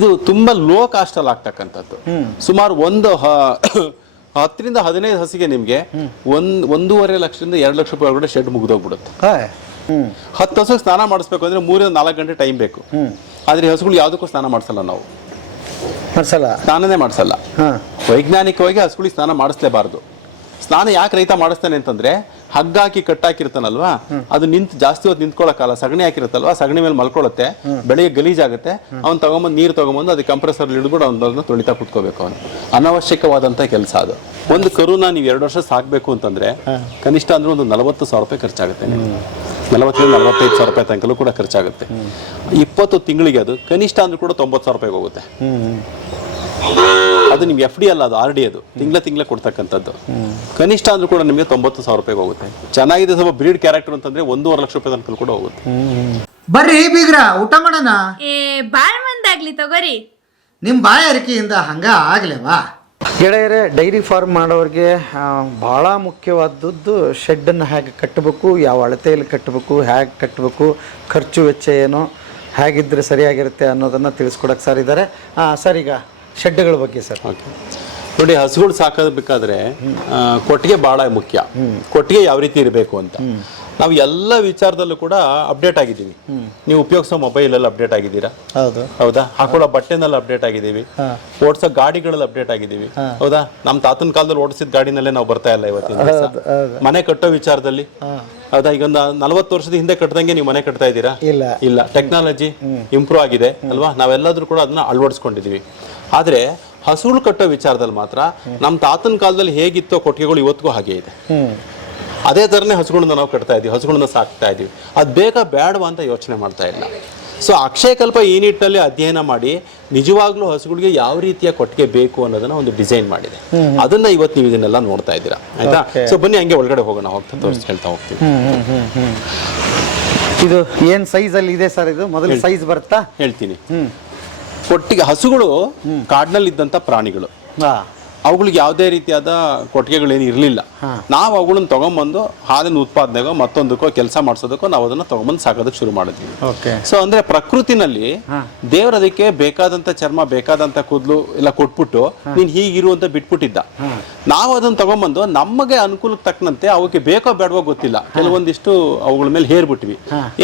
ಇದು ತುಂಬಾ low cost ಅಲ್ಲಿ ಆಗ್ತಕ್ಕಂಥದ್ದು. ಸುಮಾರು ಒಂದು 10 ರಿಂದ 15 ಹಸಿಗೆ ನಿಮ್ಗೆ 1.5 ಲಕ್ಷದಿಂದ 2 ಲಕ್ಷ ರೂಪಾಯಿ ಒಳಗಡೆ ಶೆಡ್ ಮುಗಿದೋಗ್ಬಿಡುತ್ತೆ. 10 ಹಸುಗೆ ಸ್ನಾನ ಮಾಡಿಸ್ಬೇಕು ಅಂದ್ರೆ 3 ರಿಂದ 4 ಗಂಟೆ ಟೈಮ್ ಬೇಕು. ಆದ್ರೆ ಹಸುಗಳು ಯಾವುದಕ್ಕೂ ಸ್ನಾನ ಮಾಡಿಸಲ್ಲ, ನಾವು ಸ್ನಾನನೇ ಮಾಡಿಸಲ್ಲ. ವೈಜ್ಞಾನಿಕವಾಗಿ ಹಸುಗಳಿಗೆ ಸ್ನಾನ ಮಾಡಿಸ್ಲೇಬಾರ್ದು. ಸ್ನಾನ ಯಾಕೆ ರೈತ ಮಾಡಿಸ್ತಾನೆ ಅಂತಂದ್ರೆ, ಹಗ್ಗ ಹಾಕಿ ಕಟ್ಟಾಕಿರ್ತಾನಲ್ವಾ, ಅದು ಜಾಸ್ತಿ ಹೊತ್ತು ನಿಂತ್ಕೊಳ್ಳೋಕ್ಕಲ್ಲ. ಸಗಣಿ ಹಾಕಿರುತ್ತಲ್ವಾ, ಸಗಣಿ ಮೇಲೆ ಮಲ್ಕೊಳ್ಳುತ್ತೆ, ಬೆಳಿಗ್ಗೆ ಗಲೀಜಾಗುತ್ತೆ. ಅವ್ನು ತಗೊಂಬಂದು ನೀರು ತಗೊಂಬಂದು ಅದಕ್ಕೆ ಕಂಪ್ರೆಸರ್ ಹಿಡಿದ್ಬಿಟ್ಟು ಅವ್ನ ತೊಳಿತಾ ಕುತ್ಕೋಬೇಕು. ಅವನು ಅನವಶ್ಯಕವಾದಂತ ಕೆಲಸ ಅದು. ಒಂದು ಕರುನ ನೀವು 2 ವರ್ಷ ಸಾಕ್ಬೇಕು ಅಂತಂದ್ರೆ ಕನಿಷ್ಠ ಅಂದ್ರೆ ಒಂದು 40,000 ರೂಪಾಯಿ ಖರ್ಚಾಗುತ್ತೆ. 40,000 ರಿಂದ 45,000 ರೂಪಾಯಿ ತನಕಲ್ಲೂ ಕೂಡ ಖರ್ಚಾಗುತ್ತೆ. 20 ತಿಂಗಳಿಗೆ ಅದು ಕನಿಷ್ಠ ಅಂದ್ರೂ ಕೂಡ 90,000 ರೂಪಾಯಿಗೆ ಹೋಗುತ್ತೆ. ಅದು ನಿಮ್ಗೆ FD ಅಲ್ಲ, ಅದು RD. ಅದು ತಿಂಗಳ ಕೊಡ್ತಕ್ಕಂಥದ್ದು. ಕನಿಷ್ಠ ಅಂದ್ರೂ ಕೂಡ ನಿಮಗೆ 90,000 ರೂಪಾಯಿಗೆ ಹೋಗುತ್ತೆ. ಚೆನ್ನಾಗಿದೆ, ಸ್ವಲ್ಪ ಬ್ರೀಡ್ ಕ್ಯಾರೆಕ್ಟರ್ ಅಂತಂದ್ರೆ 1.5 ಲಕ್ಷ ರೂಪಾಯಿ ತನಕ ಕೂಡ ಹೋಗುತ್ತೆ. ಬರ್ರಿ ಬೀಗ್ರ, ಊಟ ಮಾಡೋಣ. ಬಾಳ್ ಮಂದಾಗ್ಲಿ ತಗೋರಿ. ನಿಮ್ ಬಾಯಾರಿಕೆಯಿಂದ ಹಂಗ ಆಗ್ಲೇವಾ? ಗೆಳೆಯರೇ, ಡೈರಿ ಫಾರ್ಮ್ ಮಾಡೋರಿಗೆ ಭಾಳ ಮುಖ್ಯವಾದದ್ದು ಶೆಡ್ಡನ್ನು ಹೇಗೆ ಕಟ್ಟಬೇಕು, ಯಾವ ಅಳತೆಯಲ್ಲಿ ಕಟ್ಟಬೇಕು, ಹೇಗೆ ಕಟ್ಟಬೇಕು, ಖರ್ಚು ವೆಚ್ಚ ಏನು, ಹೇಗಿದ್ರೆ ಸರಿಯಾಗಿರುತ್ತೆ ಅನ್ನೋದನ್ನು ತಿಳಿಸ್ಕೊಡಕ್ಕೆ ಸರ್ ಇದ್ದಾರೆ. ಸರ್, ಈಗ ಶೆಡ್ಗಳ ಬಗ್ಗೆ ಸರ್. ಓಕೆ, ನೋಡಿ, ಹಸುಗಳು ಸಾಕೋದಬೇಕಾದ್ರೆ ಕೊಟ್ಟಿಗೆ ಬಹಳ ಮುಖ್ಯ. ಕೊಟ್ಟಿಗೆ ಯಾವ ರೀತಿ ಇರಬೇಕು ಅಂತ ನಾವು ಎಲ್ಲ ವಿಚಾರದಲ್ಲೂ ಕೂಡ ಅಪ್ಡೇಟ್ ಆಗಿದ್ದೀವಿ. ನೀವು ಉಪಯೋಗಿಸೋ ಮೊಬೈಲಲ್ಲಿ ಅಪ್ಡೇಟ್ ಆಗಿದ್ದೀರಾ? ಹೌದಾ? ಹಾಕೊಳ್ಳೋ ಬಟ್ಟೆನಲ್ಲಿ ಅಪ್ಡೇಟ್ ಆಗಿದ್ದೀವಿ, ಓಡಿಸೋ ಗಾಡಿಗಳಲ್ಲಿ ಅಪ್ಡೇಟ್ ಆಗಿದ್ದೀವಿ. ಹೌದಾ? ನಮ್ಮ ತಾತನ ಕಾಲದಲ್ಲಿ ಓಡಿಸಿದ ಗಾಡಿನಲ್ಲೇ ನಾವು ಬರ್ತಾ ಇಲ್ಲ ಇವತ್ತಿನ ದಿವಸ. ಮನೆ ಕಟ್ಟೋ ವಿಚಾರದಲ್ಲಿ ಹೌದಾ, ಈಗ ಒಂದು 40 ವರ್ಷದ ಹಿಂದೆ ಕಟ್ಟದಂಗೆ ನೀವು ಮನೆ ಕಟ್ತಾ ಇದ್ದೀರಾ? ಇಲ್ಲ. ಟೆಕ್ನಾಲಜಿ ಇಂಪ್ರೂವ್ ಆಗಿದೆ ಅಲ್ವಾ? ನಾವೆಲ್ಲಾದ್ರೂ ಕೂಡ ಅದನ್ನ ಅಳವಡಿಸ್ಕೊಂಡಿದೀವಿ. ಆದ್ರೆ ಹಸುಗಳು ಕಟ್ಟೋ ವಿಚಾರದಲ್ಲಿ ಮಾತ್ರ ನಮ್ಮ ತಾತನ ಕಾಲದಲ್ಲಿ ಹೇಗಿತ್ತೋ ಕೊಟ್ಟಿಗೆಗಳು ಇವತ್ತಿಗೂ ಹಾಗೆ ಇದೆ. ಅದೇ ಥರನೇ ಹಸುಗಳನ್ನ ನಾವು ಕಟ್ತಾ ಇದ್ದೀವಿ, ಹಸುಗಳನ್ನ ಸಾಕ್ತಾ ಇದ್ದೀವಿ. ಅದು ಬೇಕಾ ಬೇಡವಾ ಅಂತ ಯೋಚನೆ ಮಾಡ್ತಾ ಇಲ್ಲ. ಸೊ ಅಕ್ಷಯಕಲ್ಪ ಈ ನಿಟ್ಟಿನಲ್ಲಿ ಅಧ್ಯಯನ ಮಾಡಿ ನಿಜವಾಗ್ಲೂ ಹಸುಗಳಿಗೆ ಯಾವ ರೀತಿಯ ಕೊಟ್ಟಿಗೆ ಬೇಕು ಅನ್ನೋದನ್ನ ಒಂದು ಡಿಸೈನ್ ಮಾಡಿದೆ. ಅದನ್ನ ಇವತ್ತು ನೀವು ಇದನ್ನೆಲ್ಲ ನೋಡ್ತಾ ಇದ್ದೀರಾ, ಆಯ್ತಾ? ಸೊ ಬನ್ನಿ ಹಂಗೆ ಒಳಗಡೆ ಹೋಗೋಣ, ಹೇಳ್ತಾ ಹೋಗ್ತೀವಿ. ಇದು ಏನ್ ಸೈಜ್ ಅಲ್ಲಿ ಇದೆ ಸರ್? ಇದು ಮೊದಲು ಸೈಜ್ ಬರುತ್ತಾ? ಹೇಳ್ತೀನಿ. ಕೊಟ್ಟಿಗೆ ಹಸುಗಳು ಕಾಡಿನಲ್ಲಿ ಇದ್ದಂತ ಪ್ರಾಣಿಗಳು. ಅವುಗಳಿಗೆ ಯಾವುದೇ ರೀತಿಯಾದ ಕೊಟ್ಟಿಗೆಗಳೇನು ಇರಲಿಲ್ಲ. ನಾವು ಅವುಗಳನ್ನ ತಗೊಂಬಂದು ಹಾಲಿನ ಉತ್ಪಾದನೆಗೋ ಮತ್ತೊಂದಕ್ಕೋ ಕೆಲಸ ಮಾಡಿಸೋದಕ್ಕೋ ನಾವು ಅದನ್ನ ತಗೊಂಬಂದು ಸಾಕೋದಕ್ಕೆ ಶುರು ಮಾಡಿದ್ವಿ. ಸೊ ಅಂದ್ರೆ ಪ್ರಕೃತಿನಲ್ಲಿ ದೇವ್ರ ಅದಕ್ಕೆ ಬೇಕಾದಂತ ಚರ್ಮ, ಬೇಕಾದಂತ ಕೂದಲು ಎಲ್ಲ ಕೊಟ್ಬಿಟ್ಟು ನೀನ್ ಹೀಗಿರು ಅಂತ ಬಿಟ್ಬಿಟ್ಟಿದ್ದ. ನಾವು ಅದನ್ನ ತಗೊಂಬಂದು ನಮಗೆ ಅನುಕೂಲಕ್ಕೆ ತಕ್ಕಂತೆ ಅವಕ್ಕೆ ಬೇಕೋ ಬೇಡವೋ ಗೊತ್ತಿಲ್ಲ, ಕೆಲವೊಂದಿಷ್ಟು ಅವುಗಳ ಮೇಲೆ ಹೇರ್ಬಿಟ್ವಿ.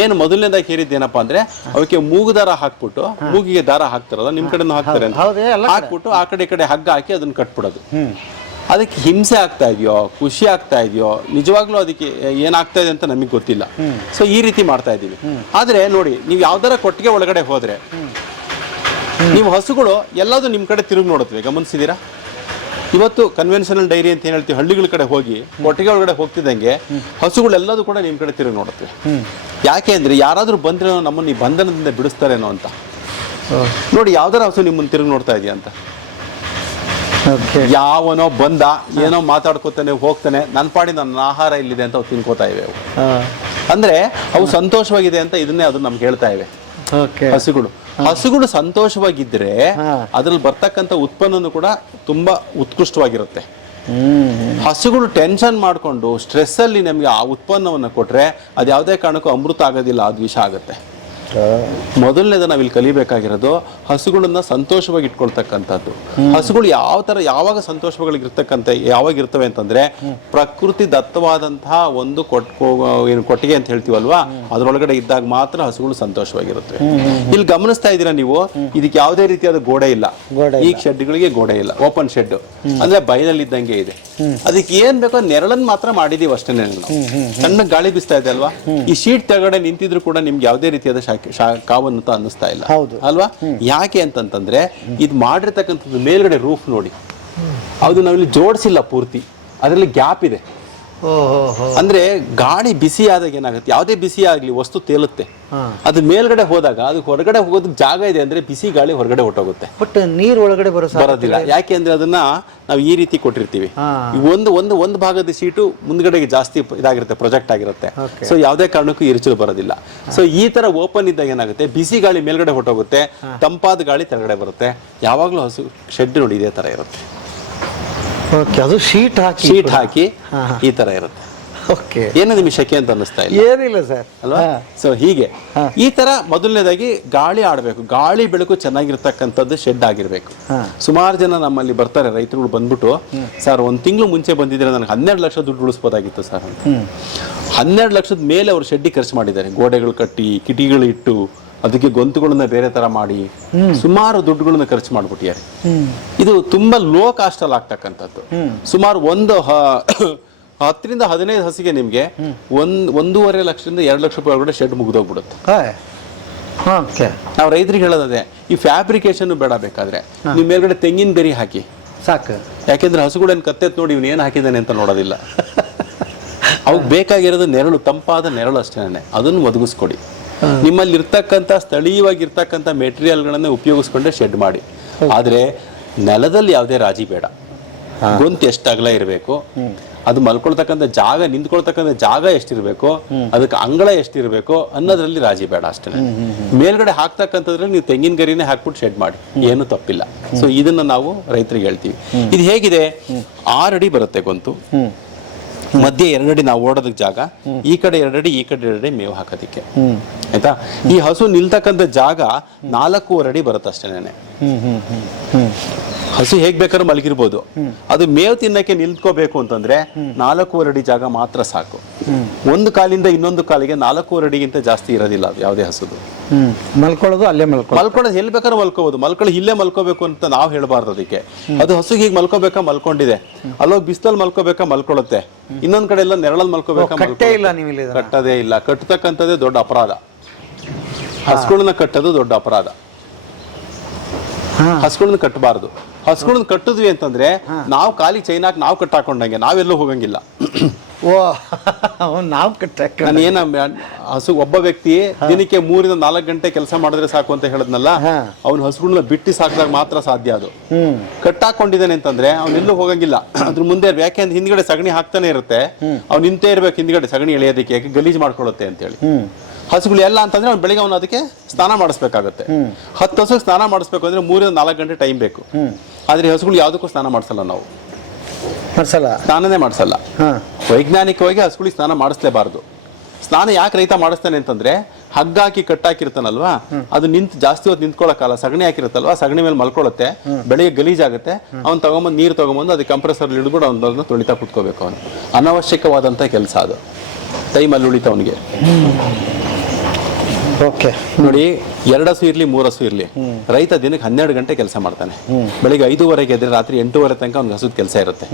ಏನು ಮೊದಲನೇದಾಗಿ ಹೇರಿದ್ದೇನಪ್ಪಾ ಅಂದ್ರೆ, ಅವಕ್ಕೆ ಮೂಗು ದಾರ ಹಾಕ್ಬಿಟ್ಟು, ಮೂಗಿಗೆ ದಾರ ಹಾಕ್ತಾರಲ್ಲ, ನಿಮ್ ಕಡೆನೂ ಹಾಕ್ತಾರೆ ಅಂತ, ಹಾಕ್ಬಿಟ್ಟು ಆ ಕಡೆ ಈ ಕಡೆ ಹಗ್ಗ ಹಾಕಿ ಅದನ್ನ ಕಟ್ಬಿಡೋದು. ಅದಕ್ಕೆ ಹಿಂಸೆ ಆಗ್ತಾ ಇದೆಯೋ, ಖುಷಿ ಆಗ್ತಾ ಇದೆಯೋ, ನಿಜವಾಗ್ಲೂ ಅದಕ್ಕೆ ಏನಾಗ್ತಾ ಇದೆ ಅಂತ ನಮಗೆ ಗೊತ್ತಿಲ್ಲ. ಸೊ ಈ ರೀತಿ ಮಾಡ್ತಾ ಇದೀವಿ. ಆದ್ರೆ ನೋಡಿ, ನೀವು ಯಾವ್ದಾರ ಕೊಟ್ಟಿಗೆ ಒಳಗಡೆ ಹೋದ್ರೆ ನೀವು ಹಸುಗಳು ಎಲ್ಲದೂ ನಿಮ್ ಕಡೆ ತಿರುಗಿ ನೋಡುತ್ತವೆ, ಗಮನಿಸಿದೀರಾ? ಇವತ್ತು ಕನ್ವೆನ್ಷನಲ್ ಡೈರಿ ಅಂತ ಏನ್ ಹೇಳ್ತೀವಿ, ಹಳ್ಳಿಗಳ ಕಡೆ ಹೋಗಿ ಕೊಟ್ಟಿಗೆ ಒಳಗಡೆ ಹೋಗ್ತಿದ್ದಂಗೆ ಹಸುಗಳೆಲ್ಲದೂ ಕೂಡ ನಿಮ್ ಕಡೆ ತಿರುಗಿ ನೋಡುತ್ತವೆ. ಯಾಕೆ ಅಂದ್ರೆ ಯಾರಾದ್ರೂ ಬಂದ್ರೆ ನಮ್ಮನ್ನ ಈ ಬಂಧನದಿಂದ ಬಿಡಿಸ್ತಾರೇನೋ ಅಂತ. ನೋಡಿ, ಯಾವ್ದಾರ ಹಸು ನಿಮ್ಮನ್ನ ತಿರುಗಿ ನೋಡ್ತಾ ಇದೆಯಾ ಅಂತ. ಯಾವನೋ ಬಂದ, ಏನೋ ಮಾತಾಡ್ಕೋತಾನೆ, ಹೋಗ್ತಾನೆ, ನನ್ನ ಪಾಡಿ ನನ್ನ ಆಹಾರ ಇಲ್ಲಿದೆ ಅಂತ ಅವು ತಿನ್ಕೋತಾ ಇವೆ. ಅವು ಅಂದ್ರೆ ಅವು ಸಂತೋಷವಾಗಿದೆ ಅಂತ ಇದನ್ನೇ ಅದು ನಮ್ಗೆ ಹೇಳ್ತಾ ಇವೆ. ಹಸುಗಳು ಸಂತೋಷವಾಗಿದ್ರೆ ಅದ್ರಲ್ಲಿ ಬರ್ತಕ್ಕಂಥ ಉತ್ಪನ್ನನೂ ಕೂಡ ತುಂಬಾ ಉತ್ಕೃಷ್ಟವಾಗಿರುತ್ತೆ. ಹಸುಗಳು ಟೆನ್ಷನ್ ಮಾಡ್ಕೊಂಡು ಸ್ಟ್ರೆಸ್ ಅಲ್ಲಿ ನಮ್ಗೆ ಆ ಉತ್ಪನ್ನವನ್ನ ಕೊಟ್ರೆ ಅದು ಯಾವುದೇ ಕಾರಣಕ್ಕೂ ಅಮೃತ ಆಗೋದಿಲ್ಲ, ಅದು ವಿಷ ಆಗುತ್ತೆ. ಮೊದಲನೇದ ನಾವಿಲ್ಲಿ ಕಲಿಬೇಕಾಗಿರೋದು ಹಸುಗಳನ್ನ ಸಂತೋಷವಾಗಿ ಇಟ್ಕೊಳ್ತಕ್ಕಂಥದ್ದು. ಹಸುಗಳು ಯಾವಾಗ ಸಂತೋಷವಾಗಿರ್ತಕ್ಕಂಥ ಯಾವಾಗ ಇರ್ತವೆ ಅಂತಂದ್ರೆ, ಪ್ರಕೃತಿ ದತ್ತವಾದಂತಹ ಒಂದು ಕೊಟ್ಟಿಗೆ ಅಂತ ಹೇಳ್ತೀವಲ್ವಾ, ಅದ್ರೊಳಗಡೆ ಇದ್ದಾಗ ಮಾತ್ರ ಹಸುಗಳು ಸಂತೋಷವಾಗಿರುತ್ತವೆ. ಇಲ್ಲಿ ಗಮನಿಸ್ತಾ ಇದ್ದೀರಾ ನೀವು, ಇದಕ್ಕೆ ಯಾವುದೇ ರೀತಿಯಾದ ಗೋಡೆ ಇಲ್ಲ. ಈ ಶೆಡ್ಗಳಿಗೆ ಗೋಡೆ ಇಲ್ಲ, ಓಪನ್ ಶೆಡ್ ಅಂದ್ರೆ ಬಯಲಲ್ಲಿ ಇದ್ದಂಗೆ ಇದೆ. ಅದಕ್ಕೆ ಏನ್ ಬೇಕೋ ನೆರಳನ್ನ ಮಾತ್ರ ಮಾಡಿದೀವಿ ಅಷ್ಟೇನೆ. ನಾವು ಸಣ್ಣ ಗಾಳಿ ಬೀಸ್ತಾ ಇದೆ ಅಲ್ವಾ, ಈ ಶೀಟ್ ತೆಗಡೆ ನಿಂತಿದ್ರು ಕೂಡ ನಿಮ್ಗೆ ಯಾವುದೇ ರೀತಿಯಾದ ಕಾವನ್ನಂತ ಅನ್ನಿಸ್ತಾ ಇಲ್ಲ ಅಲ್ವಾ? ಯಾಕೆ ಅಂತಂತಂದ್ರೆ ಇದು ಮಾಡಿರ್ತಕ್ಕಂಥದ್ದು ಮೇಲ್ಗಡೆ ರೂಫ್ ನೋಡಿ, ಅದು ನಾವಿಲ್ಲಿ ಜೋಡಿಸಿಲ್ಲ ಪೂರ್ತಿ, ಅದರಲ್ಲಿ ಗ್ಯಾಪ್ ಇದೆ. ಅಂದ್ರೆ ಗಾಳಿ ಬಿಸಿ ಆದಾಗ ಏನಾಗುತ್ತೆ, ಯಾವುದೇ ಬಿಸಿ ಆಗ್ಲಿ ವಸ್ತು ತೇಲುತ್ತೆ. ಅದು ಮೇಲ್ಗಡೆ ಹೋದಾಗ ಅದು ಹೊರಗಡೆ ಹೋಗೋದಕ್ಕೆ ಜಾಗ ಇದೆ ಅಂದ್ರೆ ಬಿಸಿ ಗಾಳಿ ಹೊರಗಡೆ ಹೊಟ್ಟೋಗುತ್ತೆ, ಬಟ್ ನೀರು ಒಳಗಡೆ ಬರೋದಿಲ್ಲ. ಯಾಕೆ ಅಂದ್ರೆ ಅದನ್ನ ನಾವು ಈ ರೀತಿ ಕೊಟ್ಟಿರ್ತೀವಿ. ಒಂದು ಭಾಗದ ಶೀಟು ಮುಂದ್ಗಡೆಗೆ ಜಾಸ್ತಿ ಇದಾಗಿರುತ್ತೆ, ಪ್ರೊಜೆಕ್ಟ್ ಆಗಿರುತ್ತೆ. ಸೊ ಯಾವುದೇ ಕಾರಣಕ್ಕೂ ಇರಿಚಲು ಬರೋದಿಲ್ಲ. ಸೊ ಈ ತರ ಓಪನ್ ಇದ್ದಾಗ ಏನಾಗುತ್ತೆ, ಬಿಸಿ ಗಾಳಿ ಮೇಲ್ಗಡೆ ಹೊಟ್ಟೋಗುತ್ತೆ, ತಂಪಾದ ಗಾಳಿ ಕೆಳಗಡೆ ಬರುತ್ತೆ. ಯಾವಾಗ್ಲೂ ಹಸು ಶೆಡ್ ನೋಡಿ ಇದೇ ತರ ಇರುತ್ತೆ. ಅದು ಶೀಟ್ ಹಾಕಿ ಈ ತರ ಇರುತ್ತೆ. ಓಕೆ. ಏನು ನಿಮಗೆ ಶೆಕೆ ಅಂತ ಅನ್ನಿಸ್ತಾ ಇಲ್ಲ ಏನಿಲ್ಲ ಸರ್ ಅಲ್ವಾ? ಸೊ ಹೀಗೆ ಈ ತರ ಮೊದಲನೇದಾಗಿ ಗಾಳಿ ಆಡಬೇಕು, ಗಾಳಿ ಬೆಳಕು ಚೆನ್ನಾಗಿರ್ತಕ್ಕಂಥದ್ದು ಶೆಡ್ ಆಗಿರ್ಬೇಕು. ಸುಮಾರು ಜನ ನಮ್ಮಲ್ಲಿ ಬರ್ತಾರೆ ರೈತರುಗಳು ಬಂದ್ಬಿಟ್ಟು, ಸರ್ 1 ತಿಂಗಳು ಮುಂಚೆ ಬಂದಿದ್ರೆ ನನಗೆ 12 ಲಕ್ಷ ದುಡ್ಡು ಉಳಿಸ್ಬೋದಾಗಿತ್ತು ಸರ್ ಅಂತ. 12 ಲಕ್ಷದ ಮೇಲೆ ಅವರು ಶೆಡ್ಡಿ ಖರ್ಚು ಮಾಡಿದ್ದಾರೆ. ಗೋಡೆಗಳು ಕಟ್ಟಿ, ಕಿಟಿಗಳು ಇಟ್ಟು, ಅದಕ್ಕೆ ಗೊಂತುಗಳನ್ನ ಬೇರೆ ತರ ಮಾಡಿ ಸುಮಾರು ದುಡ್ಡುಗಳನ್ನ ಖರ್ಚು ಮಾಡ್ಬಿಟ್ಟಿದ್ದಾರೆ. ಇದು ತುಂಬಾ ಲೋ ಕಾಸ್ಟ್ ಅಲ್ಲಿ ಆಗ್ತಕ್ಕಂಥದ್ದು. ಸುಮಾರು 10 ರಿಂದ 15 ಹಸಿಗೆ ನಿಮ್ಗೆ 1.5 ಲಕ್ಷದಿಂದ 2 ಲಕ್ಷ ರೂಪಾಯಿ ಒಳಗಡೆ ಶೆಡ್ ಮುಗಿದೋಗ್ಬಿಡುತ್ತೆ. ನಾವು ರೈತರಿಗೆ ಹೇಳೋದೇ, ಈ ಫ್ಯಾಬ್ರಿಕೇಶನ್ ಬೇಡ, ಬೇಕಾದ್ರೆ ನಿಮ್ ಮೇಲ್ಗಡೆ ತೆಂಗಿನ ಗರಿ ಹಾಕಿ ಸಾಕು. ಯಾಕೆಂದ್ರೆ ಹಸುಗಳೇನು ಕತ್ತೆತ್ ನೋಡಿ ಇವ್ನು ಏನ್ ಹಾಕಿದ್ದಾನೆ ಅಂತ ನೋಡೋದಿಲ್ಲ. ಅವಾಗ ಬೇಕಾಗಿರೋದು ನೆರಳು, ತಂಪಾದ ನೆರಳು ಅಷ್ಟೇನೆ, ಅದನ್ನು ಒದಗಿಸ್ಕೊಡಿ. ನಿಮ್ಮಲ್ಲಿ ಇರ್ತಕ್ಕಂಥ ಸ್ಥಳೀಯವಾಗಿರ್ತಕ್ಕಂಥ ಮೆಟೀರಿಯಲ್ಗಳನ್ನ ಉಪಯೋಗಿಸ್ಕೊಂಡೆ ಶೆಡ್ ಮಾಡಿ. ಆದ್ರೆ ನೆಲದಲ್ಲಿ ಯಾವುದೇ ರಾಜಿ ಬೇಡ. ಗೊಂತು ಎಷ್ಟು ಅಗಲ ಇರಬೇಕು, ಅದು ಮಲ್ಕೊಳ್ತಕ್ಕಂಥ ಜಾಗ, ನಿಂತ್ಕೊಳ್ತಕ್ಕಂಥ ಜಾಗ ಎಷ್ಟಿರ್ಬೇಕು, ಅದಕ್ಕೆ ಅಂಗಳ ಎಷ್ಟಿರ್ಬೇಕು ಅನ್ನೋದ್ರಲ್ಲಿ ರಾಜಿ ಬೇಡ ಅಷ್ಟೇ. ಮೇಲ್ಗಡೆ ಹಾಕ್ತಕ್ಕಂಥದ್ರಲ್ಲಿ ನೀವು ತೆಂಗಿನ ಗರಿನೇ ಹಾಕ್ಬಿಟ್ಟು ಶೆಡ್ ಮಾಡಿ, ಏನು ತಪ್ಪಿಲ್ಲ. ಸೊ ಇದನ್ನ ನಾವು ರೈತರಿಗೆ ಹೇಳ್ತೀವಿ. ಇದು ಹೇಗಿದೆ, 6 ಅಡಿ ಬರುತ್ತೆ ಗೊಂತು, ಮಧ್ಯೆ 2 ಅಡಿ ನಾವು ಓಡೋದಕ್ಕೆ ಜಾಗ, ಈ ಕಡೆ 2 ಅಡಿ, ಈ ಕಡೆ 2 ಅಡಿ ಮೇವು ಹಾಕೋದಿಕ್ಕೆ. ಆಯ್ತಾ? ಈ ಹಸು ನಿಲ್ತಕ್ಕಂಥ ಜಾಗ 4.5 ಅಡಿ ಬರುತ್ತೆ ಅಷ್ಟೇನೆ. ಹಸು ಹೇಗ್ ಬೇಕಾದ್ರೂ ಮಲಗಿರ್ಬೋದು. ಅದು ಮೇವು ತಿನ್ನಕ್ಕೆ ನಿಲ್ತ್ಕೋಬೇಕು ಅಂತಂದ್ರೆ 4.5 ಅಡಿ ಜಾಗ ಮಾತ್ರ ಸಾಕು. ಒಂದು ಕಾಲಿಂದ ಇನ್ನೊಂದು ಕಾಲಿಗೆ 4.5 ಅಡಿಗಿಂತ ಜಾಸ್ತಿ ಇರೋದಿಲ್ಲ ಅದು ಯಾವುದೇ ಹಸುದು. ಮಲ್ಕೊಳ್ಳೋದು ಅಲ್ಲೇ ಮಲ್ಕೊಳ್ಳೋದು ಎಲ್ಲಿ ಬೇಕಾದ್ರೂ ಮಲ್ಕೋಬಹುದು. ಮಲ್ಕೊಳ್ಳಿ ಇಲ್ಲೇ ಮಲ್ಕೋಬೇಕು ಅಂತ ನಾವು ಹೇಳ್ಬಾರ್ದು ಅದಕ್ಕೆ. ಅದು ಹಸುಗೆ ಹೀಗೆ ಮಲ್ಕೋಬೇಕಾ ಮಲ್ಕೊಂಡಿದೆ, ಅಲ್ಲೋಗಿ ಬಿಸ್ತಲ್ ಮಲ್ಕೋಬೇಕಾ ಮಲ್ಕೊಳ್ಳುತ್ತೆ, ಇನ್ನೊಂದ್ ಕಡೆ ಎಲ್ಲ ನೆರಳಲ್ಲಿ ಮಲ್ಕೋಬೇಕಾ ಕಟ್ಟದೇ ಇಲ್ಲ. ಕಟ್ಟತಕ್ಕಂಥದ್ದೇ ದೊಡ್ಡ ಅಪರಾಧ. ಹಸುಗಳನ್ನ ಕಟ್ಟೋದು ದೊಡ್ಡ ಅಪರಾಧ. ಹಸುಗಳನ್ನ ಕಟ್ಟಬಾರ್ದು. ಹಸುಗಳನ್ನ ಕಟ್ಟಿದ್ವಿ ಅಂತಂದ್ರೆ ನಾವು ಖಾಲಿ ಚೈನಾಕ್ ನಾವು ಕಟ್ಟಾಕೊಂಡಂಗೆ, ನಾವೆಲ್ಲೂ ಹೋಗಂಗಿಲ್ಲ. ನಾವು ಕಟ್ಟಾಕ ನಾನು ಏನ ಹಸು ಒಬ್ಬ ವ್ಯಕ್ತಿ ದಿನಕ್ಕೆ 3 ರಿಂದ 4 ಗಂಟೆ ಕೆಲಸ ಮಾಡಿದ್ರೆ ಸಾಕು ಅಂತ ಹೇಳದ್ನಲ್ಲ, ಅವ್ನ ಹಸುಗಳನ್ನ ಬಿಟ್ಟು ಸಾಕಿದಾಗ ಮಾತ್ರ ಸಾಧ್ಯ. ಅದು ಕಟ್ಟಾಕೊಂಡಿದ್ದಾನೆ ಅಂತಂದ್ರೆ ಅವ್ನೆಲ್ಲೂ ಹೋಗಂಗಿಲ್ಲ. ಅದ್ರ ಮುಂದೆ ಯಾಕೆಂದ್ರೆ ಹಿಂದ್ಗಡೆ ಸಗಣಿ ಹಾಕ್ತಾನೆ ಇರುತ್ತೆ, ಅವ್ನು ನಿಂತೇ ಇರ್ಬೇಕು ಹಿಂದ್ಗಡೆ ಸಗಣಿ ಎಳೆಯೋದಕ್ಕೆ, ಯಾಕೆ ಗಲೀಜ್ ಮಾಡ್ಕೊಳ್ಳುತ್ತೆ ಅಂತೇಳಿ. ಹಸುಗಳು ಎಲ್ಲ ಅಂತಂದ್ರೆ ಅವ್ನು ಬೆಳಿಗ್ಗೆ ಅವನು ಅದಕ್ಕೆ ಸ್ನಾನ ಮಾಡಿಸ್ಬೇಕಾಗತ್ತೆ. 10 ಹಸುಗೆ ಸ್ನಾನ ಮಾಡಿಸ್ಬೇಕು ಅಂದ್ರೆ 3 ರಿಂದ 4 ಗಂಟೆ ಟೈಮ್ ಬೇಕು. ಆದ್ರೆ ಹಸುಗಳು ಯಾವುದಕ್ಕೂ ಸ್ನಾನ ಮಾಡಿಸಲ್ಲ, ನಾವು ಸ್ನಾನನೇ ಮಾಡಿಸಲ್ಲ. ವೈಜ್ಞಾನಿಕವಾಗಿ ಹಸುಗಳಿಗೆ ಸ್ನಾನ ಮಾಡಿಸ್ಲೇಬಾರ್ದು. ಸ್ನಾನ ಯಾಕೆ ರೈತ ಮಾಡಿಸ್ತಾನೆ ಅಂತಂದ್ರೆ, ಹಗ್ಗ ಹಾಕಿ ಕಟ್ಟಾಕಿರ್ತಾನಲ್ವಾ, ಅದು ಜಾಸ್ತಿ ಹೊತ್ತು ನಿಂತ್ಕೊಳ್ಳೋಕ್ಕಲ್ಲ, ಸಗಣಿ ಹಾಕಿರುತ್ತಲ್ವಾ, ಸಗಣಿ ಮೇಲೆ ಮಲ್ಕೊಳ್ಳುತ್ತೆ, ಬೆಳಿಗ್ಗೆ ಗಲೀಜಾಗುತ್ತೆ. ಅವ್ನು ತಗೊಂಬಂದು ನೀರು ತಗೊಂಬಂದು ಅದಕ್ಕೆ ಕಂಪ್ರೆಸರ್ ಹಿಡಿದ್ಬಿಟ್ಟು ಅವ್ನ ತೊಳಿತಾ ಕುತ್ಕೋಬೇಕು. ಅವನು ಅನವಶ್ಯಕವಾದಂತ ಕೆಲಸ, ಅದು ಟೈಮಲ್ಲಿ ಉಳಿತ ಅವನಿಗೆ. ಓಕೆ ನೋಡಿ, 2 ಹಸು ಇರ್ಲಿ 3 ಹಸು ಇರ್ಲಿ, ರೈತ ದಿನಕ್ಕೆ 12 ಗಂಟೆ ಕೆಲಸ ಮಾಡ್ತಾನೆ. ಬೆಳಿಗ್ಗೆ 5:30 ಎದ್ರೆ ರಾತ್ರಿ 8:30 ತನಕ ಅವ್ನಿಗೆ ಹಸುದ ಕೆಲಸ ಇರುತ್ತೆ.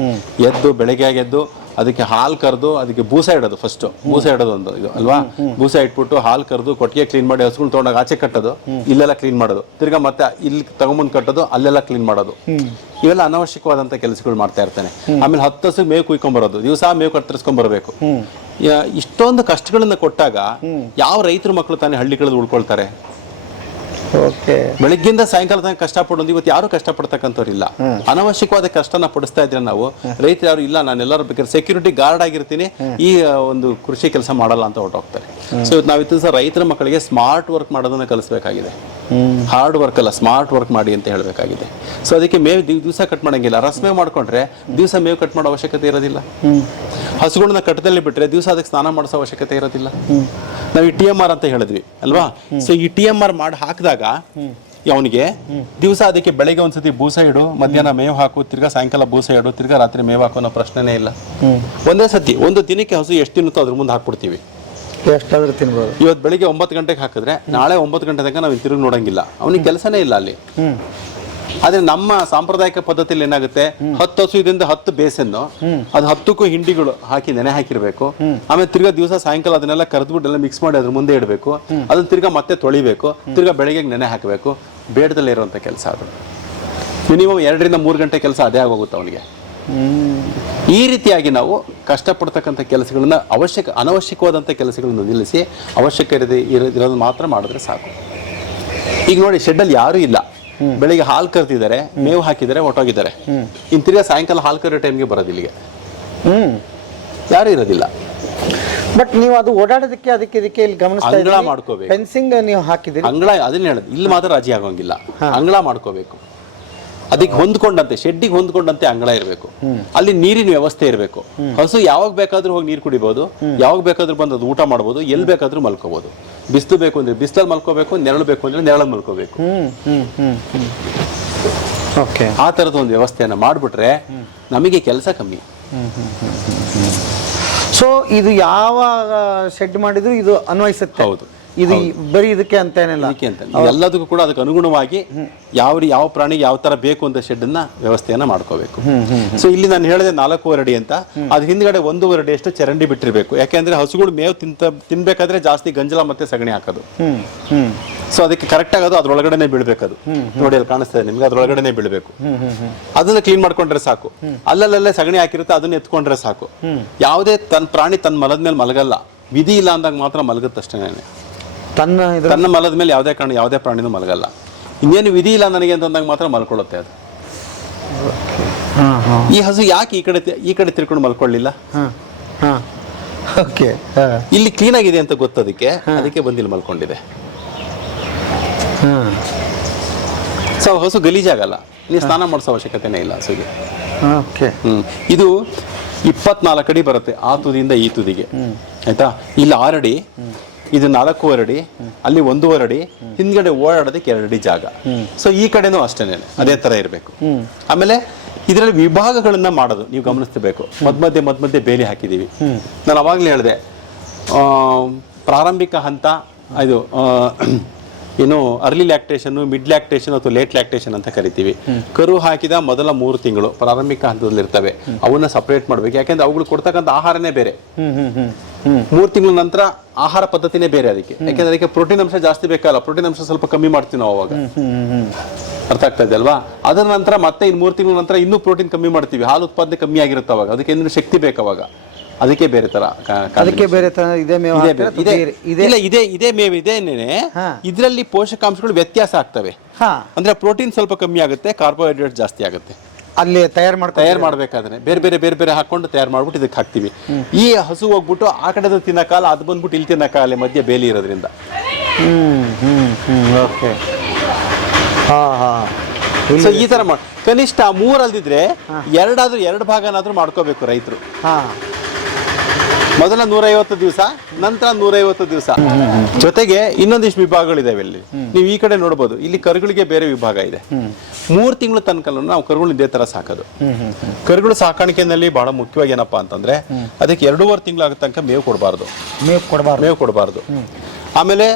ಎದ್ದು ಬೆಳಗ್ಗೆ ಎದ್ದು ಅದಕ್ಕೆ ಹಾಲು ಕರೆದು ಅದಕ್ಕೆ ಬೂಸ ಇಡೋದು. ಫಸ್ಟ್ ಬೂಸ ಇಡೋದು ಒಂದು ಇದು ಅಲ್ವಾ. ಬೂಸ ಇಟ್ಬಿಟ್ಟು ಹಾಲು ಕರೆದು ಕೊಟ್ಟಿಗೆ ಕ್ಲೀನ್ ಮಾಡಿ ಹಸುಗಳು ತೊಗೊಂಡಾಗ ಆಚೆ ಕಟ್ಟೋದು, ಇಲ್ಲೆಲ್ಲ ಕ್ಲೀನ್ ಮಾಡೋದು, ತಿರ್ಗಾ ಮತ್ತೆ ಇಲ್ಲಿ ತಗೊಂಬಂದು ಕಟ್ಟೋದು, ಅಲ್ಲೆಲ್ಲ ಕ್ಲೀನ್ ಮಾಡೋದು. ಇವೆಲ್ಲ ಅನವಶ್ಯಕವಾದಂತ ಕೆಲಸಗಳು ಮಾಡ್ತಾ ಇರ್ತಾನೆ. ಆಮೇಲೆ 10 ಹಸುಗೆ ಮೇವು ಕುಯ್ಕೊಂಡ್ಬರೋದು, ದಿವಸ ಮೇವು ಕತ್ತರಿಸ್ಕೊಂಡ್ಬರ್ಬೇಕು. ಇಷ್ಟೊಂದು ಕಷ್ಟಗಳನ್ನ ಕೊಟ್ಟಾಗ ಯಾವ ರೈತರು ಮಕ್ಕಳು ತಾನೇ ಹಳ್ಳಿಗಳಲ್ಲಿ ಉಳ್ಕೊಳ್ತಾರೆ? ಬೆಳಗ್ಗಿಂದ ಸಾಯಂಕಾಲ ತನಕ ಕಷ್ಟಪಡೋದು. ಇವತ್ತು ಯಾರು ಕಷ್ಟಪಡ್ತಕ್ಕಂಥವ್ರಿಲ್ಲ. ಅನವಶ್ಯಕವಾದ ಕಷ್ಟನ ಪಡಿಸ್ತಾ ಇದ್ರೆ ನಾವು ರೈತರು ಯಾರು ಇಲ್ಲ, ನಾನು ಎಲ್ಲರೂ ಬೇಕಾದ್ರೆ ಸೆಕ್ಯೂರಿಟಿ ಗಾರ್ಡ್ ಆಗಿರ್ತೀನಿ, ಈ ಒಂದು ಕೃಷಿ ಕೆಲಸ ಮಾಡಲ್ಲ ಅಂತ ಹೊರಟೋಗ್ತಾರೆ. ಸೊ ಇವತ್ತು ನಾವು ಇತ್ತು ರೈತರ ಮಕ್ಕಳಿಗೆ ಸ್ಮಾರ್ಟ್ ವರ್ಕ್ ಮಾಡೋದನ್ನ ಕಲಿಸ್ಬೇಕಾಗಿದೆ. ಹಾರ್ಡ್ ವರ್ಕ್ ಅಲ್ಲ, ಸ್ಮಾರ್ಟ್ ವರ್ಕ್ ಮಾಡಿ ಅಂತ ಹೇಳಬೇಕಾಗಿದೆ. ಸೊ ಅದಕ್ಕೆ ಮೇವು ದಿವಸ ಕಟ್ ಮಾಡಂಗಿಲ್ಲ. ರಸ್ಮೇವ್ ಮಾಡ್ಕೊಂಡ್ರೆ ದಿವಸ ಮೇವು ಕಟ್ ಮಾಡೋ ಅವಶ್ಯಕತೆ ಇರೋದಿಲ್ಲ. ಹಸುಗಳನ್ನ ಕಟ್ಟದಲ್ಲಿ ಬಿಟ್ರೆ ದಿವಸ ಅದಕ್ಕೆ ಸ್ನಾನ ಮಾಡಿಸೋ ಅವಶ್ಯಕತೆ ಇರೋದಿಲ್ಲ. ನಾವು ಈ TMR ಅಂತ ಹೇಳಿದ್ವಿ ಅಲ್ವಾ. ಸೊ ಈ TMR ಮಾಡಿ ಹಾಕಿದಾಗ ಅವನಿಗೆ ದಿವಸ ಅದಕ್ಕೆ ಬೆಳಗ್ಗೆ ಒಂದ್ಸತಿ ಬೂಸ ಇಡು, ಮಧ್ಯಾಹ್ನ ಮೇವು ಹಾಕು, ತಿರ್ಗಾ ಸಾಯಂಕಾಲ ಬೂಸ ಇಡು, ತಿರ್ಗಾ ರಾತ್ರಿ ಮೇವು ಹಾಕೋ ಅನ್ನೋ ಪ್ರಶ್ನೆನೇ ಇಲ್ಲ. ಒಂದೇ ಸತಿ ಒಂದು ದಿನಕ್ಕೆ ಹಸು ಎಷ್ಟು ತಿನ್ನುತ್ತೋ ಅದ್ರ ಮುಂದೆ ಹಾಕ್ಬಿಡ್ತೀವಿ. ಎಷ್ಟಾದ್ರೂ ತಿನ್ಬೋದು. ಇವತ್ತು ಬೆಳಿಗ್ಗೆ 9 ಗಂಟೆಗೆ ಹಾಕಿದ್ರೆ ನಾಳೆ 9 ಗಂಟೆ ತನಕ ನಾವು ತಿರುಗಿ ನೋಡಂಗಿಲ್ಲ, ಅವನಿಗೆ ಕೆಲಸನೇ ಇಲ್ಲ ಅಲ್ಲಿ. ಆದ್ರೆ ನಮ್ಮ ಸಾಂಪ್ರದಾಯಿಕ ಪದ್ಧತಿಯಲ್ಲಿ ಏನಾಗುತ್ತೆ, 10 ಹಸು ಇದರಿಂದ 10 ಬೇಸನ್ನು, ಅದು 10ಕ್ಕೂ ಹಿಂಡಿಗಳು ಹಾಕಿ ನೆನೆ ಹಾಕಿರ್ಬೇಕು. ಆಮೇಲೆ ತಿರ್ಗಾ ದಿವಸ ಸಾಯಂಕಾಲ ಅದನ್ನೆಲ್ಲ ಕರೆದ್ಬಿಟ್ಟು ಎಲ್ಲ ಮಿಕ್ಸ್ ಮಾಡಿ ಅದ್ರ ಮುಂದೆ ಇಡಬೇಕು. ಅದನ್ನ ತಿರ್ಗಾ ಮತ್ತೆ ತೊಳಿಬೇಕು, ತಿರ್ಗಾ ಬೆಳಿಗ್ಗೆ ನೆನೆ ಹಾಕಬೇಕು. ಬೇಡದಲ್ಲೇ ಇರುವಂತ ಕೆಲಸ ಅದು. ಮಿನಿಮಮ್ 2 ರಿಂದ 3 ಗಂಟೆ ಕೆಲಸ ಅದೇ ಆಗೋಗುತ್ತೆ ಅವನಿಗೆ. ಈ ರೀತಿಯಾಗಿ ನಾವು ಕಷ್ಟಪಡ್ತಕ್ಕಂಥ ಕೆಲಸಗಳನ್ನ ಅನವಶ್ಯಕವಾದಂಥ ಕೆಲಸಗಳನ್ನು ನಿಲ್ಲಿಸಿ ಅವಶ್ಯಕ ಇರೋದು ಮಾತ್ರ ಮಾಡಿದ್ರೆ ಸಾಕು. ಈಗ ನೋಡಿ, ಶೆಡ್ಡಲ್ಲಿ ಯಾರೂ ಇಲ್ಲ, ಬೆಳಿಗ್ಗೆ ಹಾಲು ಕರ್ತಿದ್ದಾರೆ, ಮೇವು ಹಾಕಿದ್ದಾರೆ, ಹೊಟ್ಟೋಗಿದ್ದಾರೆ. ಇನ್ನು ತಿರ್ಗಾ ಸಾಯಂಕಾಲ ಹಾಲು ಕರೋ ಟೈಮ್ಗೆ ಬರೋದು ಇಲ್ಲಿಗೆ ಯಾರು ಇರೋದಿಲ್ಲ. ಬಟ್ ನೀವು ಅದು ಓಡಾಡೋದಕ್ಕೆ ಅದಕ್ಕೆ ಇದಕ್ಕೆ ಇಲ್ಲಿ ಗಮನಿಸ್ತಾ ಅಂಗಳ ಮಾಡ್ಕೋಬೇಕು. ಫೆನ್ಸಿಂಗ್ ನೀವು ಹಾಕಿದ್ದೀರಿ, ಅಂಗಳ ಅದನ್ನ ಹೇಳೋದು. ಇಲ್ಲಿ ಮಾತ್ರ ರಾಜಿ ಆಗೋಂಗಿಲ್ಲ, ಅಂಗಳ ಮಾಡ್ಕೋಬೇಕು. ಅದಕ್ಕೆ ಹೊಂದ್ಕೊಂಡಂತೆ, ಶೆಡ್ಡಿಗೆ ಹೊಂದ್ಕೊಂಡಂತೆ ಅಂಗಳ ಇರಬೇಕು. ಅಲ್ಲಿ ನೀರಿನ ವ್ಯವಸ್ಥೆ ಇರಬೇಕು. ಹಸು ಯಾವಾಗ ಬೇಕಾದ್ರೂ ಹೋಗಿ ನೀರು ಕುಡಿಬಹುದು, ಯಾವಾಗ ಬೇಕಾದ್ರೂ ಬಂದು ಅದು ಊಟ ಮಾಡಬಹುದು, ಎಲ್ಲಿ ಬೇಕಾದ್ರೂ ಮಲ್ಕೋಬಹುದು. ಬಿಸಿಲು ಬೇಕು ಅಂದ್ರೆ ಬಿಸಿಲಲ್ಲಿ ಮಲ್ಕೋಬೇಕು, ನೆರಳು ಬೇಕು ಅಂದ್ರೆ ನೆರಳಲ್ಲಿ ಮಲ್ಕೋಬೇಕು. ಓಕೆ, ಆ ತರದ ಒಂದು ವ್ಯವಸ್ಥೆಯನ್ನ ಮಾಡ್ಬಿಟ್ರೆ ನಮಗೆ ಕೆಲಸ ಕಮ್ಮಿ. ಸೊ ಇದು ಯಾವ ಶೆಡ್ ಮಾಡಿದ್ರು ಇದು ಅನ್ವಯಿಸುತ್ತೆ. ಹೌದು, ಇದು ಬರೀ ಇದಕ್ಕೆ ಅಂತ ಏನಿಲ್ಲ, ಎಲ್ಲದಕ್ಕೂ ಕೂಡ ಅದಕ್ಕೆ ಅನುಗುಣವಾಗಿ ಯಾವ ಪ್ರಾಣಿಗೆ ಯಾವ ತರ ಬೇಕು ಅಂತ ಶೆಡ್ ಅನ್ನ ವ್ಯವಸ್ಥೆಯನ್ನ ಮಾಡ್ಕೋಬೇಕು. ಸೊ ಇಲ್ಲಿ ನಾನು ಹೇಳಿದೆ 4.5 ಅಡಿ ಅಂತ, ಅದ್ ಹಿಂದ್ಗಡೆ 1.5 ಅಡಿ ಅಷ್ಟು ಚರಂಡಿ ಬಿಟ್ಟಿರ್ಬೇಕು. ಯಾಕೆಂದ್ರೆ ಹಸುಗಳು ಮೇವು ತಿನ್ಬೇಕಾದ್ರೆ ಜಾಸ್ತಿ ಗಂಜಲ ಮತ್ತೆ ಸಗಣಿ ಹಾಕೋದು. ಸೊ ಅದಕ್ಕೆ ಕರೆಕ್ಟ್ ಆಗೋದು ಅದ್ರೊಳಗಡೆನೆ ಬೀಳ್ಬೇಕದು. ನೋಡಿ ಅಲ್ಲಿ ಕಾಣಿಸ್ತದೆ ನಿಮ್ಗೆ, ಅದ್ರೊಳಗಡೆನೆ ಬೀಳ್ಬೇಕು. ಅದನ್ನ ಕ್ಲೀನ್ ಮಾಡ್ಕೊಂಡ್ರೆ ಸಾಕು. ಅಲ್ಲಲ್ಲೇ ಸಗಣಿ ಹಾಕಿರುತ್ತೆ, ಅದನ್ನ ಎತ್ಕೊಂಡ್ರೆ ಸಾಕು. ಯಾವುದೇ ಪ್ರಾಣಿ ತನ್ನ ಮಲದ ಮೇಲೆ ಮಲಗಲ್ಲ, ವಿಧಿ ಇಲ್ಲ ಅಂದಾಗ ಮಾತ್ರ ಮಲಗುತ್ತಷ್ಟೇ. ತನ್ನ ಮಲದ ಮೇಲೆ ಯಾವುದೇ ಪ್ರಾಣಿನೂ ಮಲಗಲ್ಲ. ಇನ್ನೇನು ವಿಧಿ ಇಲ್ಲ ನನಗೆ ಅಂತಂದಾಗ ಮಾತ್ರ ಮಲ್ಕೊಳ್ಳುತ್ತೆ ಅದು. ಈ ಹಸು ಯಾಕೆ ಈ ಕಡೆ ತಿರ್ಕೊಂಡು ಮಲ್ಕೊಳ್ಳಿಲ್ಲ? ಇಲ್ಲಿ ಕ್ಲೀನ್ ಆಗಿದೆ ಅಂತ ಗೊತ್ತದಕ್ಕೆ, ಅದಕ್ಕೆ ಬಂದಿಲ್ಲಿ ಮಲ್ಕೊಂಡಿದೆ. ಸೊ ಹಸು ಗಲೀಜಾಗಲ್ಲ, ನೀವು ಸ್ನಾನ ಮಾಡಿಸೋ ಅವಶ್ಯಕತೆನೇ ಇಲ್ಲ ಹಸುಗೆ. ಇದು 24 ಅಡಿ ಬರುತ್ತೆ ಆ ತುದಿಯಿಂದ ಈ ತುದಿಗೆ, ಆಯ್ತಾ? ಇಲ್ಲಿ 6 ಅಡಿ, ಇದು 4.5 ಅಡಿ, ಅಲ್ಲಿ 1.5 ಅಡಿ, ಹಿಂದ್ಗಡೆ ಓಡಾಡೋದಕ್ಕೆ 2 ಅಡಿ ಜಾಗ. ಸೊ ಈ ಕಡೆನೂ ಅಷ್ಟೇನೆ ಅದೇ ತರ ಇರಬೇಕು. ಆಮೇಲೆ ಇದರಲ್ಲಿ ವಿಭಾಗಗಳನ್ನ ಮಾಡೋದು ನೀವು ಗಮನಿಸಬೇಕು. ಮಧ್ಯ ಬೇಲಿ ಹಾಕಿದೀವಿ. ನಾನು ಅವಾಗ್ಲೇ ಹೇಳಿದೆ, ಪ್ರಾರಂಭಿಕ ಹಂತ ಇದು ಏನು ಅರ್ಲಿ ಲ್ಯಾಕ್ಟೇಷನ್, ಮಿಡ್ ಲ್ಯಾಕ್ಟೇಷನ್ ಅಥವಾ ಲೇಟ್ ಲ್ಯಾಕ್ಟೇಷನ್ ಅಂತ ಕರಿತೀವಿ. ಕರು ಹಾಕಿದ ಮೊದಲ 3 ತಿಂಗಳು ಪ್ರಾರಂಭಿಕ ಹಂತದಲ್ಲಿ ಇರ್ತವೆ, ಅವನ್ನ ಸಪರೇಟ್ ಮಾಡ್ಬೇಕು. ಯಾಕೆಂದ್ರೆ ಅವುಗಳು ಕೊಡ್ತಕ್ಕಂಥ ಆಹಾರನೇ ಬೇರೆ. 3 ತಿಂಗಳ ನಂತರ ಆಹಾರ ಪದ್ಧತಿನೇ ಬೇರೆ ಅದಕ್ಕೆ. ಯಾಕೆಂದ್ರೆ ಅದಕ್ಕೆ ಪ್ರೋಟೀನ್ ಅಂಶ ಜಾಸ್ತಿ ಬೇಕಲ್ಲ, ಪ್ರೋಟೀನ್ ಅಂಶ ಸ್ವಲ್ಪ ಕಮ್ಮಿ ಮಾಡ್ತೀವಿ ನಾವು ಅವಾಗ. ಅರ್ಥ ಆಗ್ತಾ ಇದೆ ಅಲ್ವಾ? ಅದರ ನಂತರ ಮತ್ತೆ ಇನ್ನು 3 ತಿಂಗಳ ನಂತರ ಇನ್ನೂ ಪ್ರೋಟೀನ್ ಕಮ್ಮಿ ಮಾಡ್ತೀವಿ. ಹಾಲು ಉತ್ಪಾದನೆ ಕಮ್ಮಿ ಆಗಿರುತ್ತೆ ಅವಾಗ, ಅದಕ್ಕೆ ಏನಾದ್ರು ಶಕ್ತಿ ಬೇಕಾವಾಗ. ಅದಕ್ಕೆ ಬೇರೆ ತರ, ಅದಕ್ಕೆ ಬೇರೆ ತರ ಇದೇ ಮೇವು ಇದೇ ಮೇವು ಇದೇನೆ. ಇದರಲ್ಲಿ ಪೋಷಕಾಂಶಗಳು ವ್ಯತ್ಯಾಸ ಆಗ್ತವೆ. ಅಂದ್ರೆ ಪ್ರೋಟೀನ್ ಸ್ವಲ್ಪ ಕಮ್ಮಿ ಆಗುತ್ತೆ, ಕಾರ್ಬೋಹೈಡ್ರೇಟ್ ಜಾಸ್ತಿ ಆಗುತ್ತೆ. ಅಲ್ಲಿ ತಯಾರು ಮಾಡ್ಬೇಕಾದ್ರೆ ಬೇರೆ ಹಾಕೊಂಡು ತಯಾರು ಮಾಡ್ಬಿಟ್ಟು ಇದಕ್ಕೆ ಹಾಕ್ತಿವಿ. ಈ ಹಸು ಹೋಗ್ಬಿಟ್ಟು ಆ ಕಡೆ ತಿನ್ನಕಾಲ, ಅದು ಬಂದ್ಬಿಟ್ಟು ಇಲ್ಲಿ ತಿನ್ನಕಾಲ, ಮಧ್ಯೆ ಬೇಲಿ ಇರೋದ್ರಿಂದ. ಸೊ ಈ ತರ ಕನಿಷ್ಠ 3 ಅಲ್ದಿದ್ರೆ 2 ಭಾಗನಾದ್ರೂ ಮಾಡ್ಕೋಬೇಕು ರೈತರು. ಮೊದಲ 150 ದಿವಸ, ನಂತರ 150 ದಿವಸ. ಜೊತೆಗೆ ಇನ್ನೊಂದಿಷ್ಟು ವಿಭಾಗಗಳಿದಾವೆ ಇಲ್ಲಿ. ನೀವು ಈ ಕಡೆ ನೋಡ್ಬೋದು, ಇಲ್ಲಿ ಕರುಗಳಿಗೆ ಬೇರೆ ವಿಭಾಗ ಇದೆ. 3 ತಿಂಗಳ ತನಕ ನಾವು ಕರುಗಳು ಇದೇ ತರ ಸಾಕೋದು. ಕರುಗಳು ಸಾಕಾಣಿಕೆಯಲ್ಲಿ ಬಹಳ ಮುಖ್ಯವಾಗಿ ಏನಪ್ಪಾ ಅಂತಂದ್ರೆ, ಅದಕ್ಕೆ 2.5 ತಿಂಗಳಾಗ ತನಕ ಮೇವು ಕೊಡಬಾರ್ದು. ಆಮೇಲೆ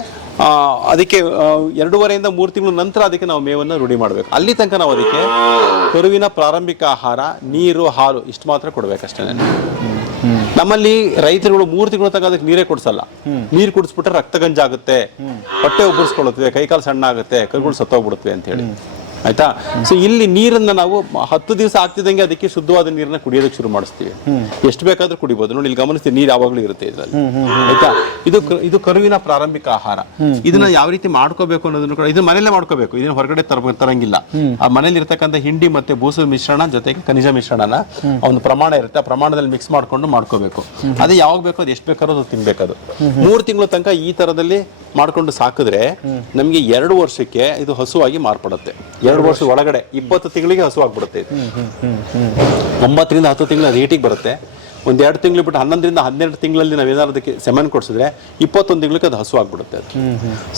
ಅದಕ್ಕೆ 2.5 3 ತಿಂಗಳ ನಂತರ ಅದಕ್ಕೆ ನಾವು ಮೇವನ್ನು ರೂಢಿ ಮಾಡ್ಬೇಕು. ಅಲ್ಲಿ ತನಕ ನಾವು ಅದಕ್ಕೆ ಕರುವಿನ ಪ್ರಾರಂಭಿಕ ಆಹಾರ, ನೀರು, ಹಾಲು ಇಷ್ಟು ಮಾತ್ರ ಕೊಡ್ಬೇಕಷ್ಟೇ. ನಮ್ಮಲ್ಲಿ ರೈತರುಗಳು 3 ತಿಂಗಳ ತನಕ ಅದಕ್ಕೆ ನೀರೇ ಕೊಡ್ಸಲ್ಲ. ನೀರು ಕುಡಿಸ್ಬಿಟ್ರೆ ರಕ್ತ ಗಂಜಾಗುತ್ತೆ, ಹೊಟ್ಟೆ ಉಬ್ಬರಿಸ್ಕೊಳ್ಳುತ್ತವೆ, ಕೈಕಾಲು ಸಣ್ಣ ಆಗುತ್ತೆ, ಕರುಗಳು ಸತ್ತೋಗ್ಬಿಡುತ್ತವೆ ಅಂತ ಹೇಳಿ, ಆಯ್ತಾ? ಸೊ ಇಲ್ಲಿ ನೀರನ್ನ ನಾವು 10 ದಿವಸ ಆಗ್ತಿದ್ದಂಗೆ ಅದಕ್ಕೆ ಶುದ್ಧವಾದ ನೀರನ್ನ ಕುಡಿಯೋದಕ್ಕೆ ಶುರು ಮಾಡಿಸ್ತೀವಿ. ಎಷ್ಟು ಬೇಕಾದ್ರೂ ಕುಡಿಬಹುದು. ನೋಡಿ ಇಲ್ಲಿ ಗಮನಿಸ್ತೀವಿ, ನೀರು ಯಾವಾಗ್ಲೂ ಇರುತ್ತೆ ಇದರಲ್ಲಿ, ಆಯ್ತಾ? ಇದು ಕರುವಿನ ಪ್ರಾರಂಭಿಕ ಆಹಾರ. ಇದನ್ನ ಯಾವ ರೀತಿ ಮಾಡ್ಕೋಬೇಕು ಅನ್ನೋದನ್ನು ಕೂಡ ಇದನ್ನ ಮನೇಲೆ ಮಾಡ್ಕೋಬೇಕು. ಇದನ್ನ ಹೊರಗಡೆ ತರಂಗಿಲ್ಲ. ಆ ಮನೇಲಿ ಇರ್ತಕ್ಕಂಥ ಹಿಂಡಿ ಮತ್ತೆ ಬೂಸು ಮಿಶ್ರಣ ಜೊತೆಗೆ ಖನಿಜ ಮಿಶ್ರಣನ ಒಂದು ಪ್ರಮಾಣ ಇರುತ್ತೆ, ಆ ಪ್ರಮಾಣದಲ್ಲಿ ಮಿಕ್ಸ್ ಮಾಡ್ಕೊಂಡು ಮಾಡ್ಕೋಬೇಕು. ಅದೇ ಯಾವಾಗ ಬೇಕೋ ಅದು ಎಷ್ಟು ಬೇಕಾದ್ರೂ ಅದು ತಿನ್ಬೇಕದು. 3 ತಿಂಗಳ ತನಕ ಈ ತರದಲ್ಲಿ ಮಾಡ್ಕೊಂಡು ಸಾಕಿದ್ರೆ ನಮ್ಗೆ 2 ವರ್ಷಕ್ಕೆ ಇದು ಹಸುವಾಗಿ ಮಾರ್ಪಡುತ್ತೆ. 2 ವರ್ಷ ಒಳಗಡೆ 20 ತಿಂಗಳಿಗೆ ಹಸು ಆಗ್ಬಿಡುತ್ತೆ. 9 ರಿಂದ 10 ತಿಂಗಳ ರೇಟಿಗೆ ಬರುತ್ತೆ. 1-2 ತಿಂಗಳು ಬಿಟ್ಟು 11 ರಿಂದ 12 ತಿಂಗಳಲ್ಲಿ ನಾವೇನಾದ್ರು ಅದಕ್ಕೆ ಸೆಮೆನ್ ಕೊಡಿಸಿದ್ರೆ 21 ತಿಂಗಳಿಗೆ ಅದು ಹಸು ಆಗ್ಬಿಡುತ್ತೆ.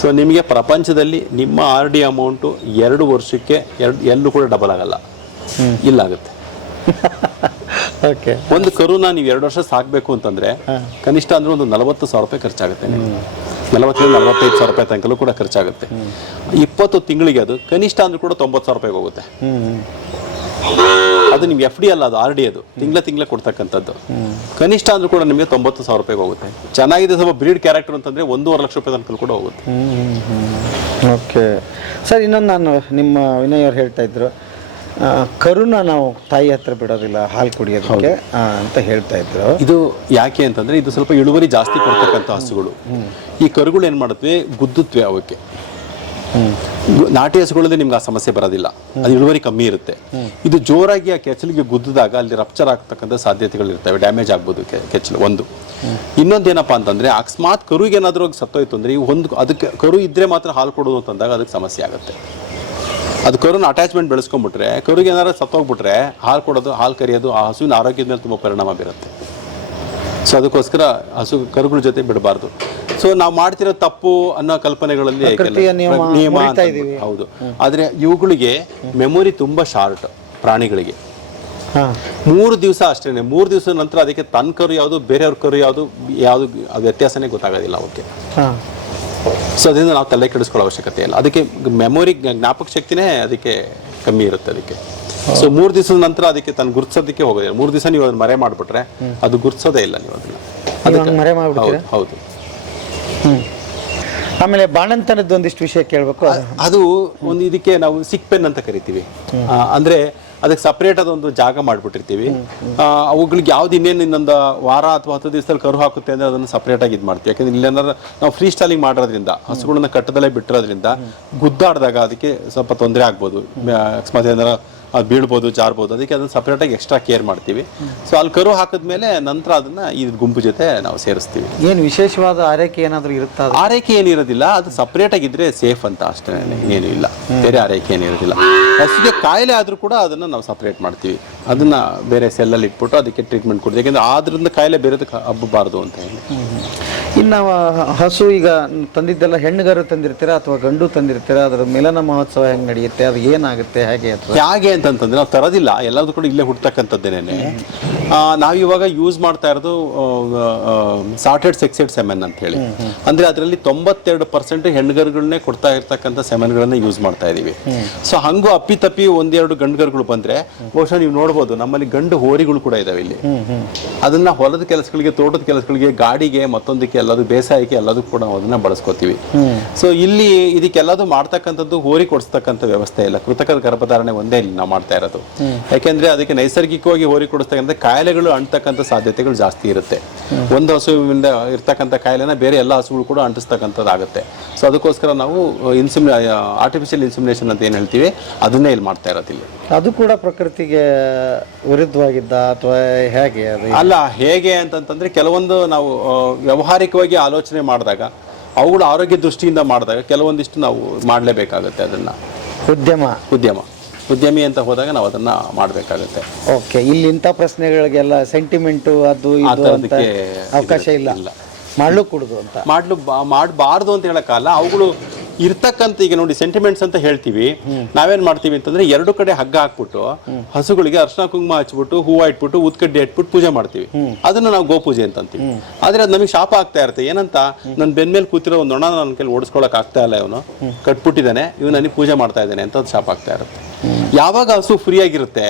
ಸೊ ನಿಮಗೆ ಪ್ರಪಂಚದಲ್ಲಿ ನಿಮ್ಮ RD ಅಮೌಂಟು 2 ವರ್ಷಕ್ಕೆ ಎಲ್ಲೂ ಕೂಡ ಡಬಲ್ ಆಗಲ್ಲ, ಇಲ್ಲಾಗುತ್ತೆ. ಒಂದು ಕರುನ ನೀವು 2 ವರ್ಷ ಸಾಕಬೇಕು ಅಂತಂದ್ರೆ ಕನಿಷ್ಠ ಅಂದ್ರೆ ಒಂದು 40,000 ರೂಪಾಯಿ ಖರ್ಚಾಗುತ್ತೆ. 40,000-45,000 ರೂಪಾಯಿ ತನಕಲೂ ಕೂಡ ಖರ್ಚಾಗುತ್ತೆ. 20 ತಿಂಗಳಿಗೆ ಅದು ಕನಿಷ್ಠ ಅಂದ್ರೂ ಕೂಡ 90,000 ರೂಪಾಯಿಗೆ ಹೋಗುತ್ತೆ. ಅದು ನಿಮ್ಗೆ FD ಅಲ್ಲ, ಅದು RD. ಅದು ತಿಂಗಳ ಕೊಡ್ತಕ್ಕಂಥದ್ದು. ಕನಿಷ್ಠ ಅಂದ್ರೂ ಕೂಡ ನಿಮಗೆ 90,000 ರೂಪಾಯಿಗೆ ಹೋಗುತ್ತೆ. ಚೆನ್ನಾಗಿದೆ, ಸ್ವಲ್ಪ ಬ್ರೀಡ್ ಕ್ಯಾರೆಕ್ಟರ್ ಅಂತಂದ್ರೆ 1.5 ಲಕ್ಷ ರೂಪಾಯಿ ತನಕ ಕೂಡ ಹೋಗುತ್ತೆ. ಓಕೆ ಸರ್, ಇನ್ನೊಂದು ನಾನು ನಿಮ್ಮ ವಿನಯ್ ಅವ್ರು ಹೇಳ್ತಾ ಇದ್ರು, ಕರುನ ನಾವು ತಾಯಿ ಹತ್ರ ಬಿಡೋದಿಲ್ಲ ಹಾಲು ಕುಡಿಯೋದಕ್ಕೆ ಅಂತ ಹೇಳ್ತಾ ಇದ್ರು. ಇದು ಯಾಕೆ ಅಂತಂದ್ರೆ, ಇದು ಸ್ವಲ್ಪ ಇಳುವರಿ ಜಾಸ್ತಿ ಕೊಡ್ತಕ್ಕಂಥ ಹಸುಗಳು. ಈ ಕರುಗಳು ಏನ್ ಮಾಡುತ್ತವೆ, ಗುದ್ದುತ್ತವೆ. ಅವಕ್ಕೆ ನಾಟಿ ಹಸುಗಳಲ್ಲಿ ನಿಮ್ಗೆ ಆ ಸಮಸ್ಯೆ ಬರೋದಿಲ್ಲ, ಅದು ಇಳುವರಿ ಕಮ್ಮಿ ಇರುತ್ತೆ. ಇದು ಜೋರಾಗಿ ಆ ಕೆಚ್ಚಲಿಗೆ ಗುದ್ದಿದಾಗ ಅಲ್ಲಿ ರಪ್ಚರ್ ಆಗ್ತಕ್ಕಂಥ ಸಾಧ್ಯತೆಗಳು ಇರ್ತವೆ, ಡ್ಯಾಮೇಜ್ ಆಗ್ಬೋದು ಕೆಚ್ಚಲು. ಒಂದು ಇನ್ನೊಂದೇನಪ್ಪ ಅಂತಂದ್ರೆ, ಅಕಸ್ಮಾತ್ ಕರುಗೆ ಏನಾದ್ರೂ ಸತ್ತೋಯ್ತು ಅಂದ್ರೆ, ಅದಕ್ಕೆ ಕರು ಇದ್ರೆ ಮಾತ್ರ ಹಾಲು ಕೊಡೋದು ಅಂತಂದಾಗ ಅದಕ್ಕೆ ಸಮಸ್ಯೆ ಆಗುತ್ತೆ. ಅದು ಕರುನ ಅಟ್ಯಾಚ್ಮೆಂಟ್ ಬೆಳೆಸ್ಕೊಂಡ್ಬಿಟ್ರೆ ಕರುಗೆ ಏನಾದ್ರು ಸತ್ತೋಗ್ಬಿಟ್ರೆ ಹಾಲು ಕೊಡೋದು ಹಾಲು ಕರಿಯೋದು ಆ ಹಸುವಿನ ಆರೋಗ್ಯದ ಮೇಲೆ ತುಂಬ ಪರಿಣಾಮ ಬೀರುತ್ತೆ. ಸೊ ಅದಕ್ಕೋಸ್ಕರ ಕರುಗಳ ಜೊತೆ ಬಿಡಬಾರ್ದು. ಸೊ ನಾವು ಮಾಡ್ತಿರೋ ತಪ್ಪು ಅನ್ನೋ ಕಲ್ಪನೆಗಳಲ್ಲಿ ನಿಯಮ ಅಂತ ಹೌದು. ಆದರೆ ಇವುಗಳಿಗೆ ಮೆಮೊರಿ ತುಂಬ ಶಾರ್ಟ್ ಪ್ರಾಣಿಗಳಿಗೆ. 3 ದಿವಸ ಅಷ್ಟೇ, 3 ದಿವಸದ ನಂತರ ಅದಕ್ಕೆ ತನ್ನ ಕರು ಯಾವುದು ಬೇರೆಯವ್ರ ಕರು ಯಾವುದು ವ್ಯತ್ಯಾಸನೇ ಗೊತ್ತಾಗೋದಿಲ್ಲ ಅವಕ್ಕೆ. ಸೊ ಅದರಿಂದ ನಾವು ತಲೆ ಕೆಡಿಸ್ಕೊಳ್ಳೋ ಅವಶ್ಯಕತೆ ಇಲ್ಲ. ಅದಕ್ಕೆ ಮೆಮೊರಿ ಜ್ಞಾಪಕ ಶಕ್ತಿನೇ ಅದಕ್ಕೆ ಕಮ್ಮಿ ಇರುತ್ತೆ ಅದಕ್ಕೆ. ಸೊ 3 ದಿವಸದ ನಂತರ ಅದಕ್ಕೆ ತನ್ನ ಗುರ್ತಿಸೋದಕ್ಕೆ ಹೋಗೋದಿಲ್ಲ. 3 ದಿವಸ ನೀವು ಅದನ್ನ ಮರೆ ಮಾಡಿಬಿಟ್ರೆ ಅದು ಗುರ್ತಿಸೋದೇ ಇಲ್ಲ ನೀವು ಅದನ್ನ. ಹೌದು. ಆಮೇಲೆ ಬಾಣಂತನದ್ದು ಒಂದಿಷ್ಟು ವಿಷಯ ಕೇಳಬೇಕು. ಅದು ಒಂದು ಇದಕ್ಕೆ ನಾವು ಸಿಕ್ ಪೆನ್ ಅಂತ ಕರಿತೀವಿ. ಅಂದ್ರೆ ಅದಕ್ಕೆ ಸಪ್ರೇಟ್ ಅದೊಂದು ಜಾಗ ಮಾಡಿಬಿಟ್ಟಿರ್ತೀವಿ. ಅವುಗಳಿಗೆ ಯಾವ್ದು ಇನ್ನೊಂದು ವಾರ ಅಥವಾ 10 ದಿವಸದಲ್ಲಿ ಕರು ಹಾಕುತ್ತೆ ಅಂದರೆ ಅದನ್ನು ಸಪ್ರೇಟಾಗಿ ಇದು ಮಾಡ್ತೀವಿ. ಯಾಕಂದ್ರೆ ಇಲ್ಲೇನಾದ್ರು ನಾವು ಫ್ರೀ ಸ್ಟೈಲಿಂಗ್ ಮಾಡೋದ್ರಿಂದ ಹಸುಗಳನ್ನ ಕಟ್ಟದಲ್ಲೇ ಬಿಟ್ಟಿರೋದ್ರಿಂದ ಗುದ್ದಾಡಿದಾಗ ಅದಕ್ಕೆ ಸ್ವಲ್ಪ ತೊಂದರೆ ಆಗ್ಬೋದು. ಅಕಸ್ಮಾತ್ ಏನಾರ ಅದು ಬೀಳ್ಬೋದು, ಜಾರ್ಬೋದು. ಅದಕ್ಕೆ ಅದನ್ನು ಸಪ್ರೇಟಾಗಿ ಎಕ್ಸ್ಟ್ರಾ ಕೇರ್ ಮಾಡ್ತೀವಿ. ಸೊ ಅಲ್ಲಿ ಕರು ಹಾಕಿದ್ಮೇಲೆ ನಂತರ ಅದನ್ನು ಈ ಗುಂಪು ಜೊತೆ ನಾವು ಸೇರಿಸ್ತೀವಿ. ಏನು ವಿಶೇಷವಾದ ಆರೈಕೆ ಏನಾದರೂ ಇರುತ್ತಾ? ಆರೈಕೆ ಏನಿರೋದಿಲ್ಲ, ಅದು ಸಪ್ರೇಟಾಗಿದ್ದರೆ ಸೇಫ್ ಅಂತ ಅಷ್ಟೇ, ಇನ್ನೇನು ಇಲ್ಲ. ಬೇರೆ ಆರೈಕೆ ಏನಿರೋದಿಲ್ಲ. ಹಸುಗೆ ಕಾಯಿಲೆ ಆದರೂ ಕೂಡ ಅದನ್ನು ನಾವು ಸಪ್ರೇಟ್ ಮಾಡ್ತೀವಿ. ಅದನ್ನು ಬೇರೆ ಸೆಲ್ಲಲ್ಲಿ ಇಟ್ಬಿಟ್ಟು ಅದಕ್ಕೆ ಟ್ರೀಟ್ಮೆಂಟ್ ಕೊಡ್ತೀವಿ. ಯಾಕೆಂದರೆ ಅದರಿಂದ ಕಾಯಿಲೆ ಬೇರೆದಕ್ಕೆ ಹಬ್ಬಬಾರ್ದು ಅಂತ ಹೇಳಿ. ಇನ್ನು ಹಸು ಈಗ ತಂದಿದ್ದೆಲ್ಲ ಹೆಣ್ಣುಗಾರು ತಂದಿರ್ತೀರಾ ಅಥವಾ ಗಂಡು ತಂದಿರ್ತೀರಾ? ಅದರ ಮಿಲನ ಮಹೋತ್ಸವ ಹೆಂಗೆ ನಡೆಯುತ್ತೆ? ಅದು ಏನಾಗುತ್ತೆ ಹೇಗೆ ಅಂತಂದ್ರೆ ನಾವು ತರೋದಿಲ್ಲ, ಎಲ್ಲದೂ ಕೂಡ ಇಲ್ಲೇ ಹುಡ್ತಕ್ಕಂಥದ್ದೇನೆ. ನಾವಿವಾಗ ಯೂಸ್ ಮಾಡ್ತಾ ಇರೋದು ಸಾರ್ಟೆಡ್ ಸೆಕ್ಸೆಡ್ ಸೆಮೆನ್ ಅಂತ ಹೇಳಿ. ಅಂದ್ರೆ ಅದರಲ್ಲಿ 92% ಹೆಣ್ಣುಗರುಗಳನ್ನೇ ಕೊಡ್ತಾ ಇರ್ತಕ್ಕಂಥ ಸೆಮೆನ್ಗಳನ್ನ ಯೂಸ್ ಮಾಡ್ತಾ ಇದೀವಿ. ಸೊ ಹಂಗೂ ಅಪ್ಪಿತಪ್ಪಿ 1-2 ಗಂಡುಗರುಗಳು ಬಂದ್ರೆ ಬಹುಶಃ ನೀವು ನೋಡ್ಬೋದು ನಮ್ಮಲ್ಲಿ ಗಂಡು ಹೋರಿಗಳು ಕೂಡ ಇದಾವೆ ಇಲ್ಲಿ. ಅದನ್ನ ಹೊಲದ ಕೆಲಸಗಳಿಗೆ, ತೋಟದ ಕೆಲಸಗಳಿಗೆ, ಗಾಡಿಗೆ, ಮತ್ತೊಂದಕ್ಕೆ, ಎಲ್ಲದು ಬೇಸಾಯಕ್ಕೆ ಎಲ್ಲದಕ್ಕೂ ಕೂಡ ಅದನ್ನ ಬಳಸ್ಕೋತೀವಿ. ಸೊ ಇಲ್ಲಿ ಇದಕ್ಕೆಲ್ಲದು ಮಾಡ್ತಕ್ಕಂಥದ್ದು ಹೋರಿ ಕೊಡಿಸ್ತಕ್ಕಂಥ ವ್ಯವಸ್ಥೆ ಇಲ್ಲ. ಕೃತಕ ಗರ್ಭಧಾರಣೆ ಒಂದೇ ಇಲ್ಲಿ ನಾವು ಮಾಡ್ತಾ ಇರೋದು. ಯಾಕೆಂದ್ರೆ ಅದಕ್ಕೆ ನೈಸರ್ಗಿಕವಾಗಿ ಹೋರಿ ಕೊಡಿಸ್ತಕ್ಕಂಥ ಕಾಯಿಲೆಗಳು ಅಂಟತಕ್ಕಂಥ ಸಾಧ್ಯತೆಗಳು ಜಾಸ್ತಿ ಇರುತ್ತೆ. ಒಂದು ಹಸುವಿನಿಂದ ಇರ್ತಕ್ಕಂಥ ಕಾಯಿಲೆನ ಬೇರೆ ಎಲ್ಲ ಹಸುಗಳು ಕೂಡ ಅಂಟಿಸ್ತಕ್ಕಂಥದ್ದಾಗುತ್ತೆ. ಸೊ ಅದಕ್ಕೋಸ್ಕರ ನಾವು ಆರ್ಟಿಫಿಷಿಯಲ್ ಇನ್ಸಿಮಿನೇಷನ್ ಅಂತ ಏನು ಹೇಳ್ತೀವಿ ಅದನ್ನೇ ಇಲ್ಲಿ ಮಾಡ್ತಾ ಇರೋದು. ಇಲ್ಲಿ ಅದು ಕೂಡ ಪ್ರಕೃತಿಗೆ ವಿರುದ್ಧವಾಗಿದ್ದ ಅಥವಾ ಹೇಗೆ? ಅಲ್ಲ, ಹೇಗೆ ಅಂತಂತಂದ್ರೆ ಕೆಲವೊಂದು ನಾವು ವ್ಯಾವಹಾರಿಕವಾಗಿ ಆಲೋಚನೆ ಮಾಡಿದಾಗ, ಅವುಗಳ ಆರೋಗ್ಯ ದೃಷ್ಟಿಯಿಂದ ಮಾಡಿದಾಗ ಕೆಲವೊಂದಿಷ್ಟು ನಾವು ಮಾಡಲೇಬೇಕಾಗುತ್ತೆ. ಅದನ್ನ ಉದ್ಯಮಿ ಅಂತ ಹೋದಾಗ ನಾವು ಅದನ್ನ ಮಾಡಬೇಕಾಗುತ್ತೆ. ಓಕೆ, ಇಲ್ಲಿ ಇಂಥ ಪ್ರಶ್ನೆಗಳಿಗೆಲ್ಲ ಸೆಂಟಿಮೆಂಟು ಅದು ಇದು ಅಂತ ಅವಕಾಶ ಇಲ್ಲ. ಮಾಡಬಾರ್ದು ಅಂತ ಹೇಳಕ್ಕಲ್ಲ. ಅವುಗಳು ಇರ್ತಕ್ಕಂಥ, ಈಗ ನೋಡಿ ಸೆಂಟಿಮೆಂಟ್ಸ್ ಅಂತ ಹೇಳ್ತೀವಿ, ನಾವೇನ್ ಮಾಡ್ತೀವಿ ಅಂತಂದ್ರೆ 2 ಕಡೆ ಹಗ್ಗ ಹಾಕ್ಬಿಟ್ಟು ಹಸುಗಳಿಗೆ ಅರ್ಶನ ಕುಂಕುಮ ಹಚ್ಬಿಟ್ಟು, ಹೂವು ಇಟ್ಬಿಟ್ಟು, ಉತ್ಕಡ್ಡಿ ಇಟ್ಬಿಟ್ಟು ಪೂಜೆ ಮಾಡ್ತೀವಿ. ಅದನ್ನ ನಾವು ಗೋಪೂಜೆ ಅಂತ ಅಂತೀವಿ. ಆದ್ರೆ ಅದು ನಮಗೆ ಶಾಪ ಆಗ್ತಾ ಇರುತ್ತೆ. ಏನಂತ, ನನ್ನ ಬೆನ್ ಮೇಲೆ ಕೂತಿರೋ ಒಂದು ನೊಣ ನನ್ನ ಕೈಲಿ ಓಡಿಸ್ಕೊಳಕ್ ಆಗ್ತಾ ಇಲ್ಲ, ಇವನು ಕಟ್ಬಿಟ್ಟಿದ್ದಾನೆ, ಇವನು ನನಗೆ ಪೂಜೆ ಮಾಡ್ತಾ ಇದ್ದಾನೆ ಅಂತ ಅದು ಶಾಪ ಆಗ್ತಾ ಇರುತ್ತೆ. ಯಾವಾಗ ಹಸು ಫ್ರೀ ಆಗಿರುತ್ತೆ,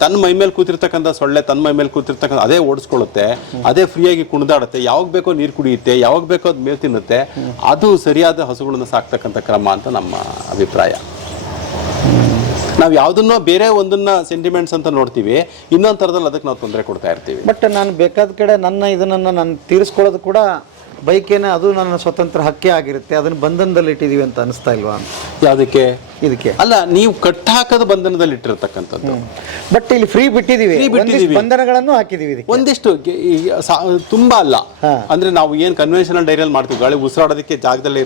ತನ್ನ ಮೈ ಮೇಲೆ ಕೂತಿರ್ತಕ್ಕಂಥ ಸೊಳ್ಳೆ ತನ್ನ ಮೈ ಮೇಲೆ ಕೂತಿರ್ತಕ್ಕಂಥ ಅದೇ ಓಡಿಸ್ಕೊಳ್ಳುತ್ತೆ, ಅದೇ ಫ್ರೀಯಾಗಿ ಕುಣಿದಾಡುತ್ತೆ, ಯಾವಾಗ ಬೇಕೋ ನೀರು ಕುಡಿಯುತ್ತೆ, ಯಾವಾಗ ಬೇಕೋ ಅದು ಮೇವು ತಿನ್ನುತ್ತೆ, ಅದು ಸರಿಯಾದ ಹಸುಗಳನ್ನು ಸಾಕ್ತಕ್ಕಂಥ ಕ್ರಮ ಅಂತ ನಮ್ಮ ಅಭಿಪ್ರಾಯ. ನಾವು ಯಾವುದನ್ನೋ ಬೇರೆ ಒಂದನ್ನ ಸೆಂಟಿಮೆಂಟ್ಸ್ ಅಂತ ನೋಡ್ತೀವಿ, ಇನ್ನೊಂದು ಥರದಲ್ಲಿ ಅದಕ್ಕೆ ನಾವು ತೊಂದರೆ ಕೊಡ್ತಾ ಇರ್ತೀವಿ. ಬಟ್ ನಾನು ಬೇಕಾದ ಕಡೆ ನಾನು ತೀರಿಸ್ಕೊಳ್ಳೋದು ಕೂಡ ಬೈಕೇನೆ, ಅದು ನನ್ನ ಸ್ವತಂತ್ರ ಹಕ್ಕೇ ಆಗಿರುತ್ತೆ. ಅದನ್ನ ಬಂಧನದಲ್ಲಿ ಇಟ್ಟಿದೀವಿ ಅಂತ ಅನಿಸ್ತಾ ಇಲ್ವಾ? ಯಾವುದಕ್ಕೆ? ಇದಕ್ಕೆ ಅಲ್ಲ, ನೀವು ಕಟ್ಟ ಹಾಕದ ಬಂಧನದಲ್ಲಿ ಇಟ್ಟಿರತಕ್ಕಂಥದ್ದು. ಬಟ್ ಇಲ್ಲಿ ಫ್ರೀ ಬಿಟ್ಟಿದೀವಿ, ಬಂಧನಗಳನ್ನು ಹಾಕಿದೀವಿ. ಒಂದಿಷ್ಟು ತುಂಬಾ ಅಲ್ಲ. ಅಂದ್ರೆ ನಾವು ಏನ್ ಕನ್ವೆನ್ಷನಲ್ ಡೈರಿಯಲ್ಲಿ ಮಾಡ್ತೀವಿ, ಗಾಳಿ ಉಸಿರಾಡೋದಕ್ಕೆ ಜಾಗದಲ್ಲಿ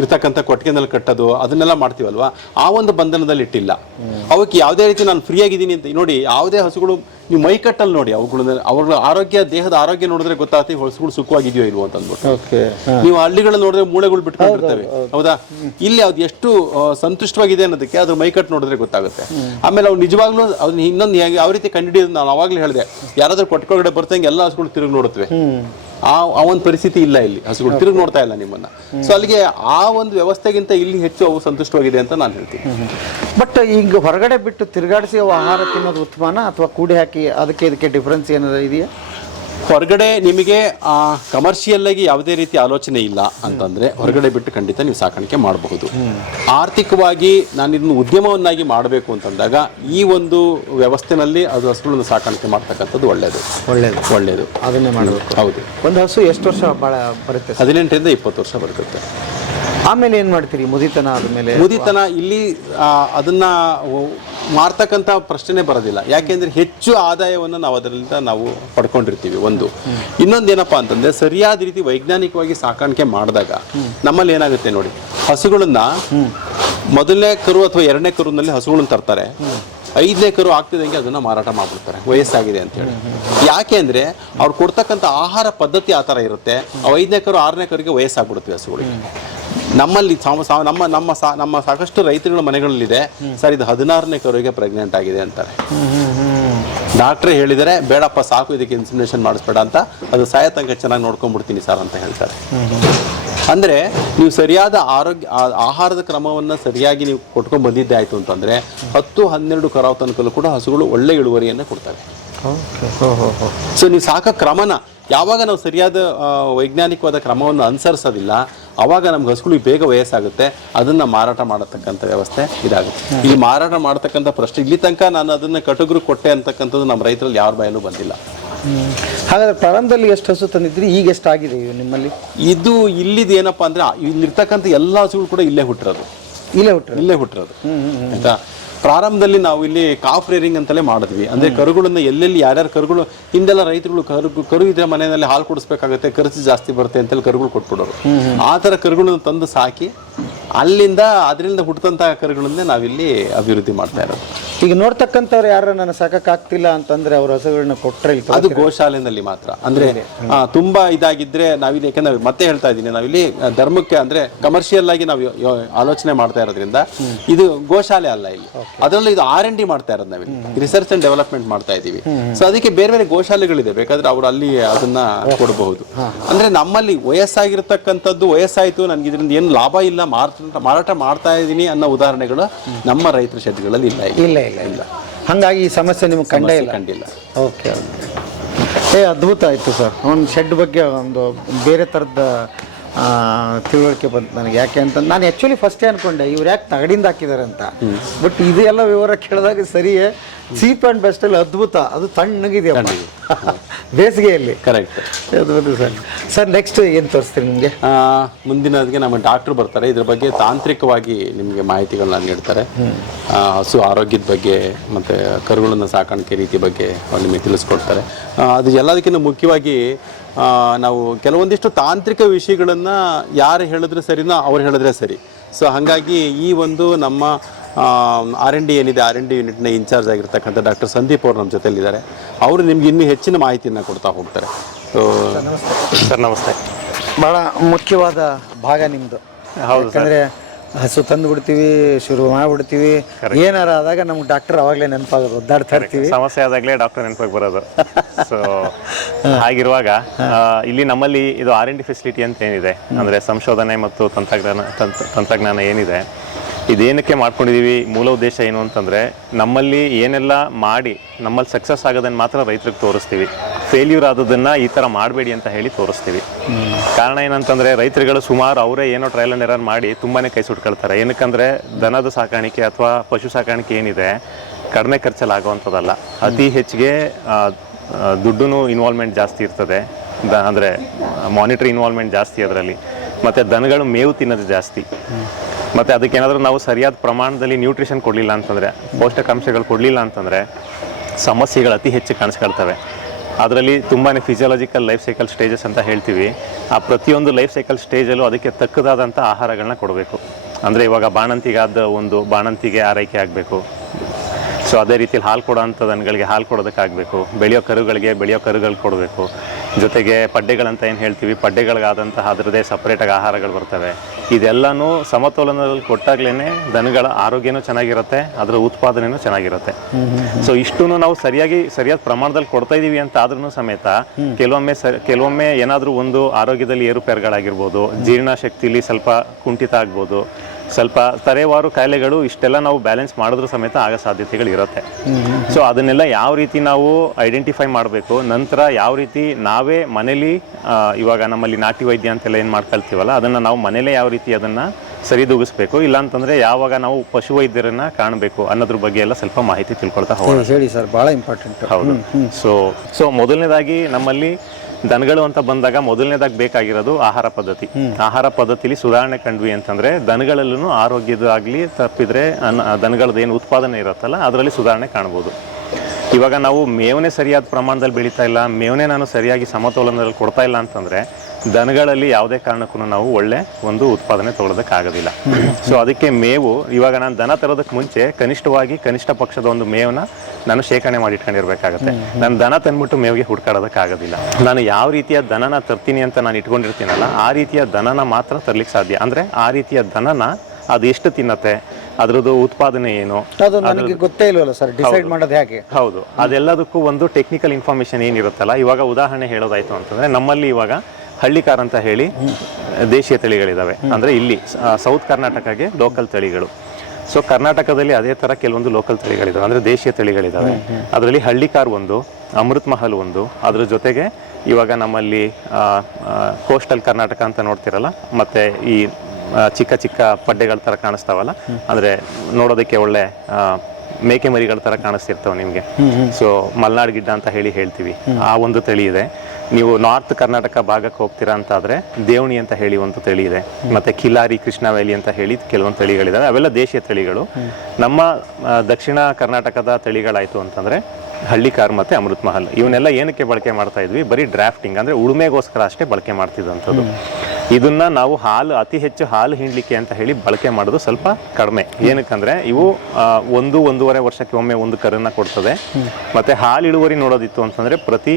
ಇರ್ತಕ್ಕಂಥ ಕೊಟ್ಟಿಗೆನಲ್ಲಿ ಕಟ್ಟೋದು, ಅದನ್ನೆಲ್ಲ ಮಾಡ್ತೀವಲ್ವಾ, ಆ ಒಂದು ಬಂಧನದಲ್ಲಿ ಇಟ್ಟಿಲ್ಲ. ಅವಕ್ಕೆ ಯಾವುದೇ ರೀತಿ ನಾನು ಫ್ರೀ ಆಗಿದ್ದೀನಿ ಅಂತ ನೋಡಿ, ಯಾವುದೇ ಹಸುಗಳು ನೀವು ಮೈಕಟ್ಟಲ್ಲಿ ನೋಡಿ ಅವ್ರ ಆರೋಗ್ಯ, ದೇಹದ ಆರೋಗ್ಯ ನೋಡಿದ್ರೆ ಗೊತ್ತಾಗ್ತದೆ ಹಸುಗಳು ಸುಖವಾಗಿದೆಯೋ ಇಲ್ವೋ ಅಂತ ಅಂದ್ಬಿಟ್ಟು. ನೀವು ಹಳ್ಳಿಗಳನ್ನ ನೋಡಿದ್ರೆ ಮೂಳೆಗಳು ಬಿಟ್ಕೊಂಡಿರ್ತವೆ, ಹೌದಾ? ಇಲ್ಲಿ ಅದು ಎಷ್ಟು ಸಂತುಷ್ಟವಾಗಿದೆ ಅನ್ನೋದಕ್ಕೆ ಅದು ಮೈಕಟ್ಟು ನೋಡಿದ್ರೆ ಗೊತ್ತಾಗುತ್ತೆ. ಆಮೇಲೆ ಅವ್ರು ನಿಜವಾಗ್ಲೂ ಅವ್ನ ಇನ್ನೊಂದು ಯಾವ ರೀತಿ ಕಂಡುಹಿಡಿಯೋದು, ನಾನು ಅವಾಗಲೇ ಹೇಳಿದೆ, ಯಾರಾದ್ರೂ ಕೊಟ್ಟೊಳಗಡೆ ಬರ್ತಂಗೆ ಎಲ್ಲ ಹಸುಗಳು ತಿರುಗಿ ನೋಡುತ್ತವೆ. ಆ ಒಂದು ಪರಿಸ್ಥಿತಿ ಇಲ್ಲ ಇಲ್ಲಿ, ಹಸುಗಳು ತಿರುಗಿ ನೋಡ್ತಾ ಇಲ್ಲ ನಿಮ್ಮನ್ನ. ಸೊ ಅಲ್ಲಿಗೆ ಆ ಒಂದು ವ್ಯವಸ್ಥೆಗಿಂತ ಇಲ್ಲಿ ಹೆಚ್ಚು ಅವು ಸಂತುಷ್ಟವಾಗಿದೆ ಅಂತ ನಾನು ಹೇಳ್ತೀನಿ. ಬಟ್ ಈಗ ಹೊರಗಡೆ ಬಿಟ್ಟು ತಿರುಗಾಡಿಸಿ ಆಹಾರ ತಿನ್ನೋದು ಉತ್ತಮನ ಅಥವಾ ಕೂಡಿ ಹಾಕಿ ಅದಕ್ಕೆ ಇದಕ್ಕೆ ಡಿಫ್ರೆನ್ಸ್ ಏನಾದ್ರು ಇದೆಯಾ? ಹೊರಗಡೆ ನಿಮಗೆ ಕಮರ್ಷಿಯಲ್ ಆಗಿ ಯಾವುದೇ ರೀತಿ ಆಲೋಚನೆ ಇಲ್ಲ ಅಂತಂದ್ರೆ ಹೊರಗಡೆ ಬಿಟ್ಟು ಖಂಡಿತ ನೀವು ಸಾಕಾಣಿಕೆ ಮಾಡಬಹುದು. ಆರ್ಥಿಕವಾಗಿ ನಾನು ಇದನ್ನು ಉದ್ಯಮವನ್ನಾಗಿ ಮಾಡಬೇಕು ಅಂತಂದಾಗ ಈ ಒಂದು ವ್ಯವಸ್ಥೆನಲ್ಲಿ ಅದು ಹಸುಗಳನ್ನು ಸಾಕಾಣಿಕೆ ಮಾಡ್ತಕ್ಕಂಥದ್ದು ಒಳ್ಳೇದು. ಅದನ್ನೇ ಮಾಡಬೇಕು. ಹೌದು. ಒಂದು ಹಸು ಎಷ್ಟು ವರ್ಷ ಬರುತ್ತೆ? 18ರಿಂದ 20 ವರ್ಷ ಬರುತ್ತೆ. ಆಮೇಲೆ ಏನ್ ಮಾಡ್ತೀರಿ? ಮುದಿತನ ಆದ್ಮೇಲೆ? ಮುದಿತನ ಇಲ್ಲಿ ಅದನ್ನ ಮಾರ್ತಕ್ಕಂಥ ಪ್ರಶ್ನೆ ಬರೋದಿಲ್ಲ. ಯಾಕೆಂದ್ರೆ ಹೆಚ್ಚು ಆದಾಯವನ್ನು ನಾವು ಅದರಿಂದ ನಾವು ಪಡ್ಕೊಂಡಿರ್ತೀವಿ. ಇನ್ನೊಂದೇನಪ್ಪ ಅಂತಂದ್ರೆ ಸರಿಯಾದ ರೀತಿ ವೈಜ್ಞಾನಿಕವಾಗಿ ಸಾಕಾಣಿಕೆ ಮಾಡಿದಾಗ ನಮ್ಮಲ್ಲಿ ಏನಾಗುತ್ತೆ ನೋಡಿ, ಹಸುಗಳನ್ನ ಮೊದಲನೇ ಕರು ಅಥವಾ ಎರಡನೇ ಕರುನಲ್ಲಿ ಹಸುಗಳನ್ನ ತರ್ತಾರೆ, 5ನೇ ಕರು ಆಗ್ತಿದ್ದಂಗೆ ಅದನ್ನ ಮಾರಾಟ ಮಾಡ್ಬಿಡ್ತಾರೆ ವಯಸ್ಸಾಗಿದೆ ಅಂತ ಹೇಳಿ. ಯಾಕೆ ಅಂದ್ರೆ ಅವ್ರು ಕೊಡ್ತಕ್ಕಂಥ ಆಹಾರ ಪದ್ಧತಿ ಆ ಥರ ಇರುತ್ತೆ. 5ನೇ ಕರು 6ನೇ ಕರುಗೆ ವಯಸ್ಸಾಗ್ಬಿಡುತ್ತೆ ಹಸುಗಳಿಗೆ. ನಮ್ಮಲ್ಲಿ ನಮ್ಮ ಸಾಕಷ್ಟು ರೈತರುಗಳ ಮನೆಗಳಲ್ಲಿದೆ ಸರ್, ಇದು 16ನೇ ಕರುವಿಗೆ ಪ್ರೆಗ್ನೆಂಟ್ ಆಗಿದೆ ಅಂತಾರೆ. ಡಾಕ್ಟ್ರೇ ಹೇಳಿದರೆ ಬೇಡಪ್ಪ ಸಾಕು, ಇದಕ್ಕೆ ಇನ್ಸಿಮಿನೇಷನ್ ಮಾಡಿಸ್ಬೇಡ ಅಂತ, ಅದು ಸಾಯ ತನಕ ಚೆನ್ನಾಗಿ ನೋಡ್ಕೊಂಡ್ಬಿಡ್ತೀನಿ ಸರ್ ಅಂತ ಹೇಳ್ತಾರೆ. ಅಂದರೆ ನೀವು ಸರಿಯಾದ ಆಹಾರದ ಕ್ರಮವನ್ನು ಸರಿಯಾಗಿ ನೀವು ಕೊಟ್ಕೊಂಡು ಬಂದಿದ್ದೆ ಆಯಿತು ಅಂತಂದರೆ 10-12 ಕರಾವು ತನಕಲ್ಲೂ ಕೂಡ ಹಸುಗಳು ಒಳ್ಳೆ ಇಳುವರಿಯನ್ನು ಕೊಡ್ತವೆ. ಸೊ ನೀವು ಸಾಕೋ ಕ್ರಮನ ಯಾವಾಗ ನಾವು ಸರಿಯಾದ ವೈಜ್ಞಾನಿಕವಾದ ಕ್ರಮವನ್ನು ಅನುಸರಿಸೋದಿಲ್ಲ, ಆವಾಗ ನಮ್ಗೆ ಹಸುಗಳಿಗೆ ಬೇಗ ವಯಸ್ಸಾಗುತ್ತೆ, ಅದನ್ನು ಮಾರಾಟ ಮಾಡತಕ್ಕಂಥ ವ್ಯವಸ್ಥೆ ಇದಾಗುತ್ತೆ. ಇಲ್ಲಿ ಮಾರಾಟ ಮಾಡ್ತಕ್ಕಂಥ ಪ್ರಶ್ನೆ ಇಲ್ಲಿ ತನಕ ನಾನು ಅದನ್ನು ಕಟುಗರು ಕೊಟ್ಟೆ ಅಂತಕ್ಕಂಥದ್ದು ನಮ್ಮ ರೈತರಲ್ಲಿ ಯಾರ ಬಾಯಲ್ಲೂ ಬಂದಿಲ್ಲ. ಹಾಗಾದ್ರೆ ಪ್ರಾರಂಭದಲ್ಲಿ ಎಷ್ಟು ಹಸು ತಂದಿದ್ರಿ, ಈಗ ಎಷ್ಟು ಆಗಿದೆ ನಿಮ್ಮಲ್ಲಿ? ಇದು ಇಲ್ಲಿದ್ದು ಏನಪ್ಪ ಅಂದರೆ ಇಲ್ಲಿರ್ತಕ್ಕಂಥ ಎಲ್ಲ ಹಸುಗಳು ಕೂಡ ಇಲ್ಲೇ ಹುಟ್ಟಿರೋದು. ಆಯ್ತಾ. ಪ್ರಾರಂಭದಲ್ಲಿ ನಾವು ಇಲ್ಲಿ ಕಾಫ್ ರೇರಿಂಗ್ ಅಂತಲೇ ಮಾಡಿದ್ವಿ. ಅಂದರೆ ಕರುಗಳನ್ನ ಎಲ್ಲೆಲ್ಲಿ ಯಾರ್ಯಾರು ಕರುಗಳು, ಹಿಂದೆಲ್ಲ ರೈತರುಗಳು ಕರು ಇದ್ರೆ ಮನೆಯಲ್ಲಿ ಹಾಲು ಕೊಡಿಸ್ಬೇಕಾಗುತ್ತೆ, ಖರ್ಚು ಜಾಸ್ತಿ ಬರುತ್ತೆ ಅಂತೇಳಿ ಕರುಗಳು ಕೊಟ್ಬಿಡೋರು. ಆ ಥರ ಕರುಗಳನ್ನು ತಂದು ಸಾಕಿ ಅದರಿಂದ ಹುಟ್ಟಂಥ ಕರುಗಳನ್ನೇ ನಾವಿಲ್ಲಿ ಅಭಿವೃದ್ಧಿ ಮಾಡ್ತಾ ಇರೋದು. ಈಗ ನೋಡ್ತಕ್ಕಂಥವ್ರು ಯಾರು ನಾನು ಸಾಕಾಗ್ತಿಲ್ಲ ಅಂತಂದ್ರೆ ಅವ್ರ ಹಸುಗಳನ್ನ ಕೊಟ್ಟರೆ ಅದು ಗೋಶಾಲೆನಲ್ಲಿ ಮಾತ್ರ. ಅಂದ್ರೆ ತುಂಬಾ ಇದಾಗಿದ್ರೆ ನಾವಿಲ್ಲಿ, ಯಾಕಂದ್ರೆ ಮತ್ತೆ ಹೇಳ್ತಾ ಇದ್ದೀನಿ, ನಾವಿಲ್ಲಿ ಧರ್ಮಕ್ಕೆ ಅಂದ್ರೆ ಕಮರ್ಷಿಯಲ್ ಆಗಿ ನಾವು ಆಲೋಚನೆ ಮಾಡ್ತಾ ಇರೋದ್ರಿಂದ ಇದು ಗೋಶಾಲೆ ಅಲ್ಲ. ಇಲ್ಲಿ ಅದರಲ್ಲಿ ಇದು R&D ಮಾಡ್ತಾ ಇರೋದು, ನಾವಿಲ್ಲಿ ರಿಸರ್ಚ್ ಅಂಡ್ ಡೆವಲಪ್ಮೆಂಟ್ ಮಾಡ್ತಾ ಇದ್ದೀವಿ. ಸೊ ಅದಕ್ಕೆ ಬೇರೆ ಬೇರೆ ಗೋಶಾಲೆಗಳಿದೆ, ಬೇಕಾದ್ರೆ ಅವ್ರು ಅಲ್ಲಿ ಅದನ್ನ ಕೊಡಬಹುದು. ಅಂದ್ರೆ ನಮ್ಮಲ್ಲಿ ವಯಸ್ಸಾಗಿರ್ತಕ್ಕಂಥದ್ದು, ವಯಸ್ಸಾಯ್ತು ನನಗೆ ಇದರಿಂದ ಏನು ಲಾಭ ಇಲ್ಲ, ಮಾರಾಟ ಮಾಡ್ತಾ ಇದ್ದೀನಿ ಅನ್ನೋ ಉದಾಹರಣೆಗಳು ನಮ್ಮ ರೈತರ ಶೆಡ್ಗಳಲ್ಲಿ ಇಲ್ಲ. ಹಾಗಾಗಿ ಈ ಸಮಸ್ಯೆ ನಿಮ್ಗೆ ಕಂಡಿಲ್ಲ. ಓಕೆ. ಅದ್ಭುತ ಆಯಿತು ಸರ್. ಒಂದು ಶೆಡ್ ಬಗ್ಗೆ ಒಂದು ಬೇರೆ ಥರದ ತಿಳುವಳಿಕೆ ಬಂತು ನನಗೆ. ಯಾಕೆ ಅಂತ ನಾನು ಆ್ಯಕ್ಚುಲಿ ಫಸ್ಟೇ ಅನ್ಕೊಂಡೆ ಇವ್ರು ಯಾಕೆ ತಗಡಿಂದ ಹಾಕಿದ್ದಾರೆ ಅಂತ. ಬಟ್ ಇದೆಲ್ಲ ವಿವರ ಕೇಳಿದಾಗ ಸರಿಯೇ. ಚೀಪ್ ಆ್ಯಂಡ್ ಬೆಸ್ಟಲ್ಲಿ ಅದ್ಭುತ, ಅದು ತಣ್ಣಗಿದೆಯಾ ಬೇಸಿಗೆಯಲ್ಲಿ. ಕರೆಕ್ಟ್. ಅದ್ಭುತ ಸರ್. ಸರ್ ನೆಕ್ಸ್ಟ್ ಏನು ತೋರಿಸ್ತೀರಿ ನಿಮಗೆ? ಮುಂದಿನದಕ್ಕೆ ನಮ್ಮ ಡಾಕ್ಟ್ರು ಬರ್ತಾರೆ, ಇದ್ರ ಬಗ್ಗೆ ತಾಂತ್ರಿಕವಾಗಿ ನಿಮಗೆ ಮಾಹಿತಿಗಳನ್ನ ನೀಡ್ತಾರೆ. ಹಸು ಆರೋಗ್ಯದ ಬಗ್ಗೆ ಮತ್ತು ಕರುಗಳನ್ನು ಸಾಕಾಣಿಕೆ ರೀತಿ ಬಗ್ಗೆ ನಿಮಗೆ ತಿಳಿಸ್ಕೊಡ್ತಾರೆ. ಅದು ಎಲ್ಲದಕ್ಕಿಂತ ಮುಖ್ಯವಾಗಿ ನಾವು ಕೆಲವೊಂದಿಷ್ಟು ತಾಂತ್ರಿಕ ವಿಷಯಗಳನ್ನು ಯಾರು ಹೇಳಿದ್ರೆ ಸರಿನೋ ಅವ್ರು ಹೇಳಿದ್ರೆ ಸರಿ. ಸೊ ಹಾಗಾಗಿ ಈ ಒಂದು ನಮ್ಮ R&D ಏನಿದೆ, R&D ಯೂನಿಟ್ನ ಇನ್ಚಾರ್ಜ್ ಆಗಿರ್ತಕ್ಕಂಥ ಡಾಕ್ಟರ್ ಸಂದೀಪ್ ಅವರು ನಮ್ಮ ಜೊತೆಲಿದ್ದಾರೆ. ಅವರು ನಿಮ್ಗೆ ಇನ್ನೂ ಹೆಚ್ಚಿನ ಮಾಹಿತಿಯನ್ನು ಕೊಡ್ತಾ ಹೋಗ್ತಾರೆ. ಸೊ ಸರ್ ನಮಸ್ತೆ. ಭಾಳ ಮುಖ್ಯವಾದ ಭಾಗ ನಿಮ್ಮದು. ಯಾಕಂದರೆ ಹಸು ತಂದು ಬಿಡ್ತೀವಿ, ಶುರು ಮಾಡಿಬಿಡ್ತೀವಿ, ಏನಾರ ಆದಾಗ ನಮ್ಗೆ ಡಾಕ್ಟರ್ ಅವಾಗಲೇ ನೆನಪಾಗೋದು, ಒದ್ದಾಡ್ತಾ ಇರ್ತೀವಿ. ಸಮಸ್ಯೆ ಆದಾಗಲೇ ಡಾಕ್ಟರ್ ನೆನಪಾಗಿ ಬರೋದು. ಸೊ ಹಾಗಿರುವಾಗ ಇಲ್ಲಿ ನಮ್ಮಲ್ಲಿ ಇದು R&D ಫೆಸಿಲಿಟಿ ಅಂತ ಏನಿದೆ, ಅಂದರೆ ಸಂಶೋಧನೆ ಮತ್ತು ತಂತ್ರಜ್ಞಾನ ಏನಿದೆ, ಇದೇನಕ್ಕೆ ಮಾಡ್ಕೊಂಡಿದ್ದೀವಿ, ಮೂಲ ಉದ್ದೇಶ ಏನು ಅಂತಂದರೆ ನಮ್ಮಲ್ಲಿ ಏನೆಲ್ಲ ಮಾಡಿ ನಮ್ಮಲ್ಲಿ ಸಕ್ಸಸ್ ಆಗೋದನ್ನು ಮಾತ್ರ ರೈತರಿಗೆ ತೋರಿಸ್ತೀವಿ. ಫೇಲ್ಯೂರ್ ಆದದನ್ನು ಈ ಥರ ಮಾಡಬೇಡಿ ಅಂತ ಹೇಳಿ ತೋರಿಸ್ತೀವಿ. ಕಾರಣ ಏನಂತಂದರೆ ರೈತರುಗಳು ಸುಮಾರು ಅವರೇ ಏನೋ ಟ್ರಯಲ್ ಆ್ಯಂಡ್ ಎರರ್ ಮಾಡಿ ತುಂಬಾ ಕೈ ಸುಟ್ಕೊಳ್ತಾರೆ. ಏನಕ್ಕಂದರೆ ದನದ ಸಾಕಾಣಿಕೆ ಅಥವಾ ಪಶು ಸಾಕಾಣಿಕೆ ಏನಿದೆ ಕಡಿಮೆ ಖರ್ಚಲ್ಲಿ ಆಗುವಂಥದ್ದಲ್ಲ. ಅತಿ ಹೆಚ್ಚಿಗೆ ದುಡ್ಡು ಇನ್ವಾಲ್ವ್ಮೆಂಟ್ ಜಾಸ್ತಿ ಇರ್ತದೆ, ಅಂದರೆ ಮಾನಿಟರಿ ಇನ್ವಾಲ್ವ್ಮೆಂಟ್ ಜಾಸ್ತಿ ಅದರಲ್ಲಿ. ಮತ್ತು ದನಗಳು ಮೇವು ತಿನ್ನೋದು ಜಾಸ್ತಿ. ಮತ್ತು ಅದಕ್ಕೇನಾದರೂ ನಾವು ಸರಿಯಾದ ಪ್ರಮಾಣದಲ್ಲಿ ನ್ಯೂಟ್ರಿಷನ್ ಕೊಡಲಿಲ್ಲ ಅಂತಂದರೆ, ಪೌಷ್ಟಿಕಾಂಶಗಳು ಕೊಡಲಿಲ್ಲ ಅಂತಂದರೆ ಸಮಸ್ಯೆಗಳು ಅತಿ ಹೆಚ್ಚು ಕಾಣಿಸ್ಕೊಳ್ತವೆ. ಅದರಲ್ಲಿ ತುಂಬಾ ಫಿಸಿಯಾಲಜಿಕಲ್ ಲೈಫ್ ಸೈಕಲ್ ಸ್ಟೇಜಸ್ ಅಂತ ಹೇಳ್ತೀವಿ. ಆ ಪ್ರತಿಯೊಂದು ಲೈಫ್ ಸೈಕಲ್ ಸ್ಟೇಜಲ್ಲೂ ಅದಕ್ಕೆ ತಕ್ಕದಾದಂಥ ಆಹಾರಗಳನ್ನ ಕೊಡಬೇಕು. ಅಂದರೆ ಇವಾಗ ಬಾಣಂತಿಗೆ ಆರೈಕೆ ಆಗಬೇಕು. ಸೊ ಅದೇ ರೀತಿಯಲ್ಲಿ ಹಾಲು ಕೊಡೋ ಅಂಥ ದನಗಳಿಗೆ ಹಾಲು ಕೊಡೋದಕ್ಕಾಗಬೇಕು, ಬೆಳೆಯೋ ಕರುಗಳು ಕೊಡಬೇಕು. ಜೊತೆಗೆ ಪಡ್ಡೆಗಳಂತ ಏನು ಹೇಳ್ತೀವಿ, ಪಡ್ಡೆಗಳಿಗಾದಂತಹ ಅದರದೇ ಸಪ್ರೇಟಾಗಿ ಆಹಾರಗಳು ಬರ್ತವೆ. ಇದೆಲ್ಲನೂ ಸಮತೋಲನದಲ್ಲಿ ಕೊಟ್ಟಾಗ್ಲೇ ದನಗಳ ಆರೋಗ್ಯನೂ ಚೆನ್ನಾಗಿರುತ್ತೆ, ಅದರ ಉತ್ಪಾದನೆಯೂ ಚೆನ್ನಾಗಿರುತ್ತೆ. ಸೊ ಇಷ್ಟೂ ನಾವು ಸರಿಯಾದ ಪ್ರಮಾಣದಲ್ಲಿ ಕೊಡ್ತಾ ಇದ್ದೀವಿ ಅಂತ ಆದ್ರೂ ಸಮೇತ ಕೆಲವೊಮ್ಮೆ ಏನಾದರೂ ಒಂದು ಆರೋಗ್ಯದಲ್ಲಿ ಏರುಪೇರುಗಳಾಗಿರ್ಬೋದು, ಜೀರ್ಣಶಕ್ತಿಲಿ ಸ್ವಲ್ಪ ಕುಂಠಿತ ಆಗ್ಬೋದು, ಸ್ವಲ್ಪ ತಲೆವಾರು ಕಾಯಿಲೆಗಳು, ಇಷ್ಟೆಲ್ಲ ನಾವು ಬ್ಯಾಲೆನ್ಸ್ ಮಾಡಿದ್ರೂ ಸಮೇತ ಆಗೋ ಸಾಧ್ಯತೆಗಳು ಇರುತ್ತೆ. ಸೊ ಅದನ್ನೆಲ್ಲ ಯಾವ ರೀತಿ ನಾವು ಐಡೆಂಟಿಫೈ ಮಾಡಬೇಕು, ನಂತರ ಯಾವ ರೀತಿ ನಾವೇ ಮನೇಲಿ ಇವಾಗ ನಮ್ಮಲ್ಲಿ ನಾಟಿ ವೈದ್ಯ ಅಂತೆಲ್ಲ ಏನು ಮಾಡ್ಕೊಳ್ತೀವಲ್ಲ, ಅದನ್ನು ನಾವು ಮನೇಲೇ ಯಾವ ರೀತಿ ಅದನ್ನು ಸರಿದೂಗಿಸ್ಬೇಕು, ಇಲ್ಲಾಂತಂದರೆ ಯಾವಾಗ ನಾವು ಪಶುವೈದ್ಯರನ್ನು ಕಾಣಬೇಕು ಅನ್ನೋದ್ರ ಬಗ್ಗೆ ಎಲ್ಲ ಸ್ವಲ್ಪ ಮಾಹಿತಿ ತಿಳ್ಕೊಳ್ತಾ ಹೋಗೋಣ. ಹೇಳಿ ಸರ್, ಭಾಳ ಇಂಪಾರ್ಟೆಂಟ್. ಹೌದು. ಸೊ ಮೊದಲನೇದಾಗಿ ನಮ್ಮಲ್ಲಿ ದನಗಳು ಅಂತ ಬಂದಾಗ ಮೊದಲನೇದಾಗಿ ಬೇಕಾಗಿರೋದು ಆಹಾರ ಪದ್ಧತಿಲಿ ಸುಧಾರಣೆ ಕಂಡ್ವಿ ಅಂತಂದರೆ ದನಗಳಲ್ಲೂ ಆರೋಗ್ಯದಾಗಲಿ ತಪ್ಪಿದ್ರೆ ದನಗಳದ್ದು ಏನು ಉತ್ಪಾದನೆ ಇರುತ್ತಲ್ಲ ಅದರಲ್ಲಿ ಸುಧಾರಣೆ ಕಾಣ್ಬೋದು. ಇವಾಗ ನಾವು ಮೇವನೇ ಸರಿಯಾದ ಪ್ರಮಾಣದಲ್ಲಿ ಬೆಳೀತಾ ಇಲ್ಲ, ಮೇವನೇ ನಾನು ಸರಿಯಾಗಿ ಸಮತೋಲನದಲ್ಲಿ ಕೊಡ್ತಾ ಇಲ್ಲ ಅಂತಂದರೆ ದನಗಳಲ್ಲಿ ಯಾವುದೇ ಕಾರಣಕ್ಕೂ ನಾವು ಒಳ್ಳೆ ಒಂದು ಉತ್ಪಾದನೆ ತಗೊಳ್ಳೋದಕ್ಕಾಗೋದಿಲ್ಲ. ಸೊ ಅದಕ್ಕೆ ಮೇವು ಇವಾಗ ನಾನು ದನ ತರೋದಕ್ಕೆ ಮುಂಚೆ ಕನಿಷ್ಠ ಪಕ್ಷದ ಒಂದು ಮೇವನ್ನ ನಾನು ಶೇಖರಣೆ ಮಾಡಿ ಇಟ್ಕೊಂಡಿರ್ಬೇಕಾಗತ್ತೆ. ನಾನು ದನ ತಂದ್ಬಿಟ್ಟು ಮೇವಿಗೆ ಹುಡ್ಕಾಡೋದಕ್ಕಾಗೋದಿಲ್ಲ. ನಾನು ಯಾವ ರೀತಿಯ ದನನ ತರ್ತೀನಿ ಅಂತ ನಾನು ಇಟ್ಕೊಂಡಿರ್ತೀನಲ್ಲ ಆ ರೀತಿಯ ದನನ ಮಾತ್ರ ತರ್ಲಿಕ್ಕೆ ಸಾಧ್ಯ. ಅಂದ್ರೆ ಆ ರೀತಿಯ ದನನ ಅದು ಎಷ್ಟು ತಿನ್ನತ್ತೆ, ಅದ್ರದ್ದು ಉತ್ಪಾದನೆ ಏನು, ಅದು ನನಗೆ ಗೊತ್ತೇ ಇಲ್ವಲ್ಲ ಸರ್, ಡಿಸೈಡ್ ಮಾಡೋದು ಹೇಗೆ? ಹೌದು, ಅದೆಲ್ಲದಕ್ಕೂ ಒಂದು ಟೆಕ್ನಿಕಲ್ ಇನ್ಫಾರ್ಮೇಶನ್ ಏನಿರುತ್ತಲ್ಲ. ಇವಾಗ ಉದಾಹರಣೆ ಹೇಳೋದಾಯ್ತು ಅಂತಂದ್ರೆ ನಮ್ಮಲ್ಲಿ ಇವಾಗ ಹಳ್ಳಿಕಾರ್ ಅಂತ ಹೇಳಿ ದೇಶೀಯ ತಳಿಗಳಿದಾವೆ. ಅಂದ್ರೆ ಇಲ್ಲಿ ಸೌತ್ ಕರ್ನಾಟಕಗೆ ಲೋಕಲ್ ತಳಿಗಳು. ಸೊ ಕರ್ನಾಟಕದಲ್ಲಿ ಅದೇ ತರ ಕೆಲವೊಂದು ಲೋಕಲ್ ತಳಿಗಳಿದಾವೆ, ಅಂದ್ರೆ ದೇಶೀಯ ತಳಿಗಳಿದಾವೆ. ಅದರಲ್ಲಿ ಹಳ್ಳಿಕಾರ್ ಒಂದು, ಅಮೃತ್ ಮಹಲ್ ಒಂದು, ಅದ್ರ ಜೊತೆಗೆ ಇವಾಗ ನಮ್ಮಲ್ಲಿ ಕೋಸ್ಟಲ್ ಕರ್ನಾಟಕ ಅಂತ ನೋಡ್ತಿರಲ್ಲ, ಮತ್ತೆ ಈ ಚಿಕ್ಕ ಚಿಕ್ಕ ಪಡ್ಡೆಗಳ ತರ ಕಾಣಿಸ್ತಾವಲ್ಲ, ಅಂದ್ರೆ ನೋಡೋದಕ್ಕೆ ಒಳ್ಳೆ ಮೇಕೆ ಮರಿಗಳ ತರ ಕಾಣಿಸ್ತಿರ್ತಾವೆ ನಿಮ್ಗೆ. ಸೊ ಮಲ್ನಾಡ್ ಗಿಡ್ಡ ಅಂತ ಹೇಳ್ತೀವಿ, ಆ ಒಂದು ತಳಿ ಇದೆ. ನೀವು ನಾರ್ತ್ ಕರ್ನಾಟಕ ಭಾಗಕ್ಕೆ ಹೋಗ್ತೀರಾ ಅಂತ ಆದ್ರೆ ದೇವಣಿ ಅಂತ ಹೇಳಿ ಒಂದು ತಳಿ ಇದೆ, ಮತ್ತೆ ಕಿಲಾರಿ, ಕೃಷ್ಣವೇಲಿ ಅಂತ ಹೇಳಿ ಕೆಲವೊಂದು ತಳಿಗಳಿದಾವೆ. ಅವೆಲ್ಲ ದೇಶೀಯ ತಳಿಗಳು. ನಮ್ಮ ದಕ್ಷಿಣ ಕರ್ನಾಟಕದ ತಳಿಗಳಾಯ್ತು ಅಂತಂದ್ರೆ ಹಳ್ಳಿಕಾರ್ ಮತ್ತೆ ಅಮೃತ್ ಮಹಲ್. ಇವನ್ನೆಲ್ಲ ಏನಕ್ಕೆ ಬಳಕೆ ಮಾಡ್ತಾ ಇದ್ವಿ? ಬರೀ ಡ್ರಾಫ್ಟಿಂಗ್ ಅಂದ್ರೆ ಉಳುಮೆಗೋಸ್ಕರ ಅಷ್ಟೇ ಬಳಕೆ ಮಾಡ್ತಿದ್ದಂಥದ್ದು. ಇದನ್ನ ನಾವು ಅತಿ ಹೆಚ್ಚು ಹಾಲು ಹಿಂಡ್ಲಿಕ್ಕೆ ಅಂತ ಹೇಳಿ ಬಳಕೆ ಮಾಡೋದು ಸ್ವಲ್ಪ ಕಡಿಮೆ. ಏನಕ್ಕಂದ್ರೆ ಇವು 1-1.5 ವರ್ಷಕ್ಕೆ ಒಮ್ಮೆ ಒಂದು ಕರನ್ನ ಕೊಡ್ತದೆ. ಮತ್ತೆ ಹಾಲು ಇಳುವರಿ ನೋಡೋದಿತ್ತು ಅಂತಂದ್ರೆ ಪ್ರತಿ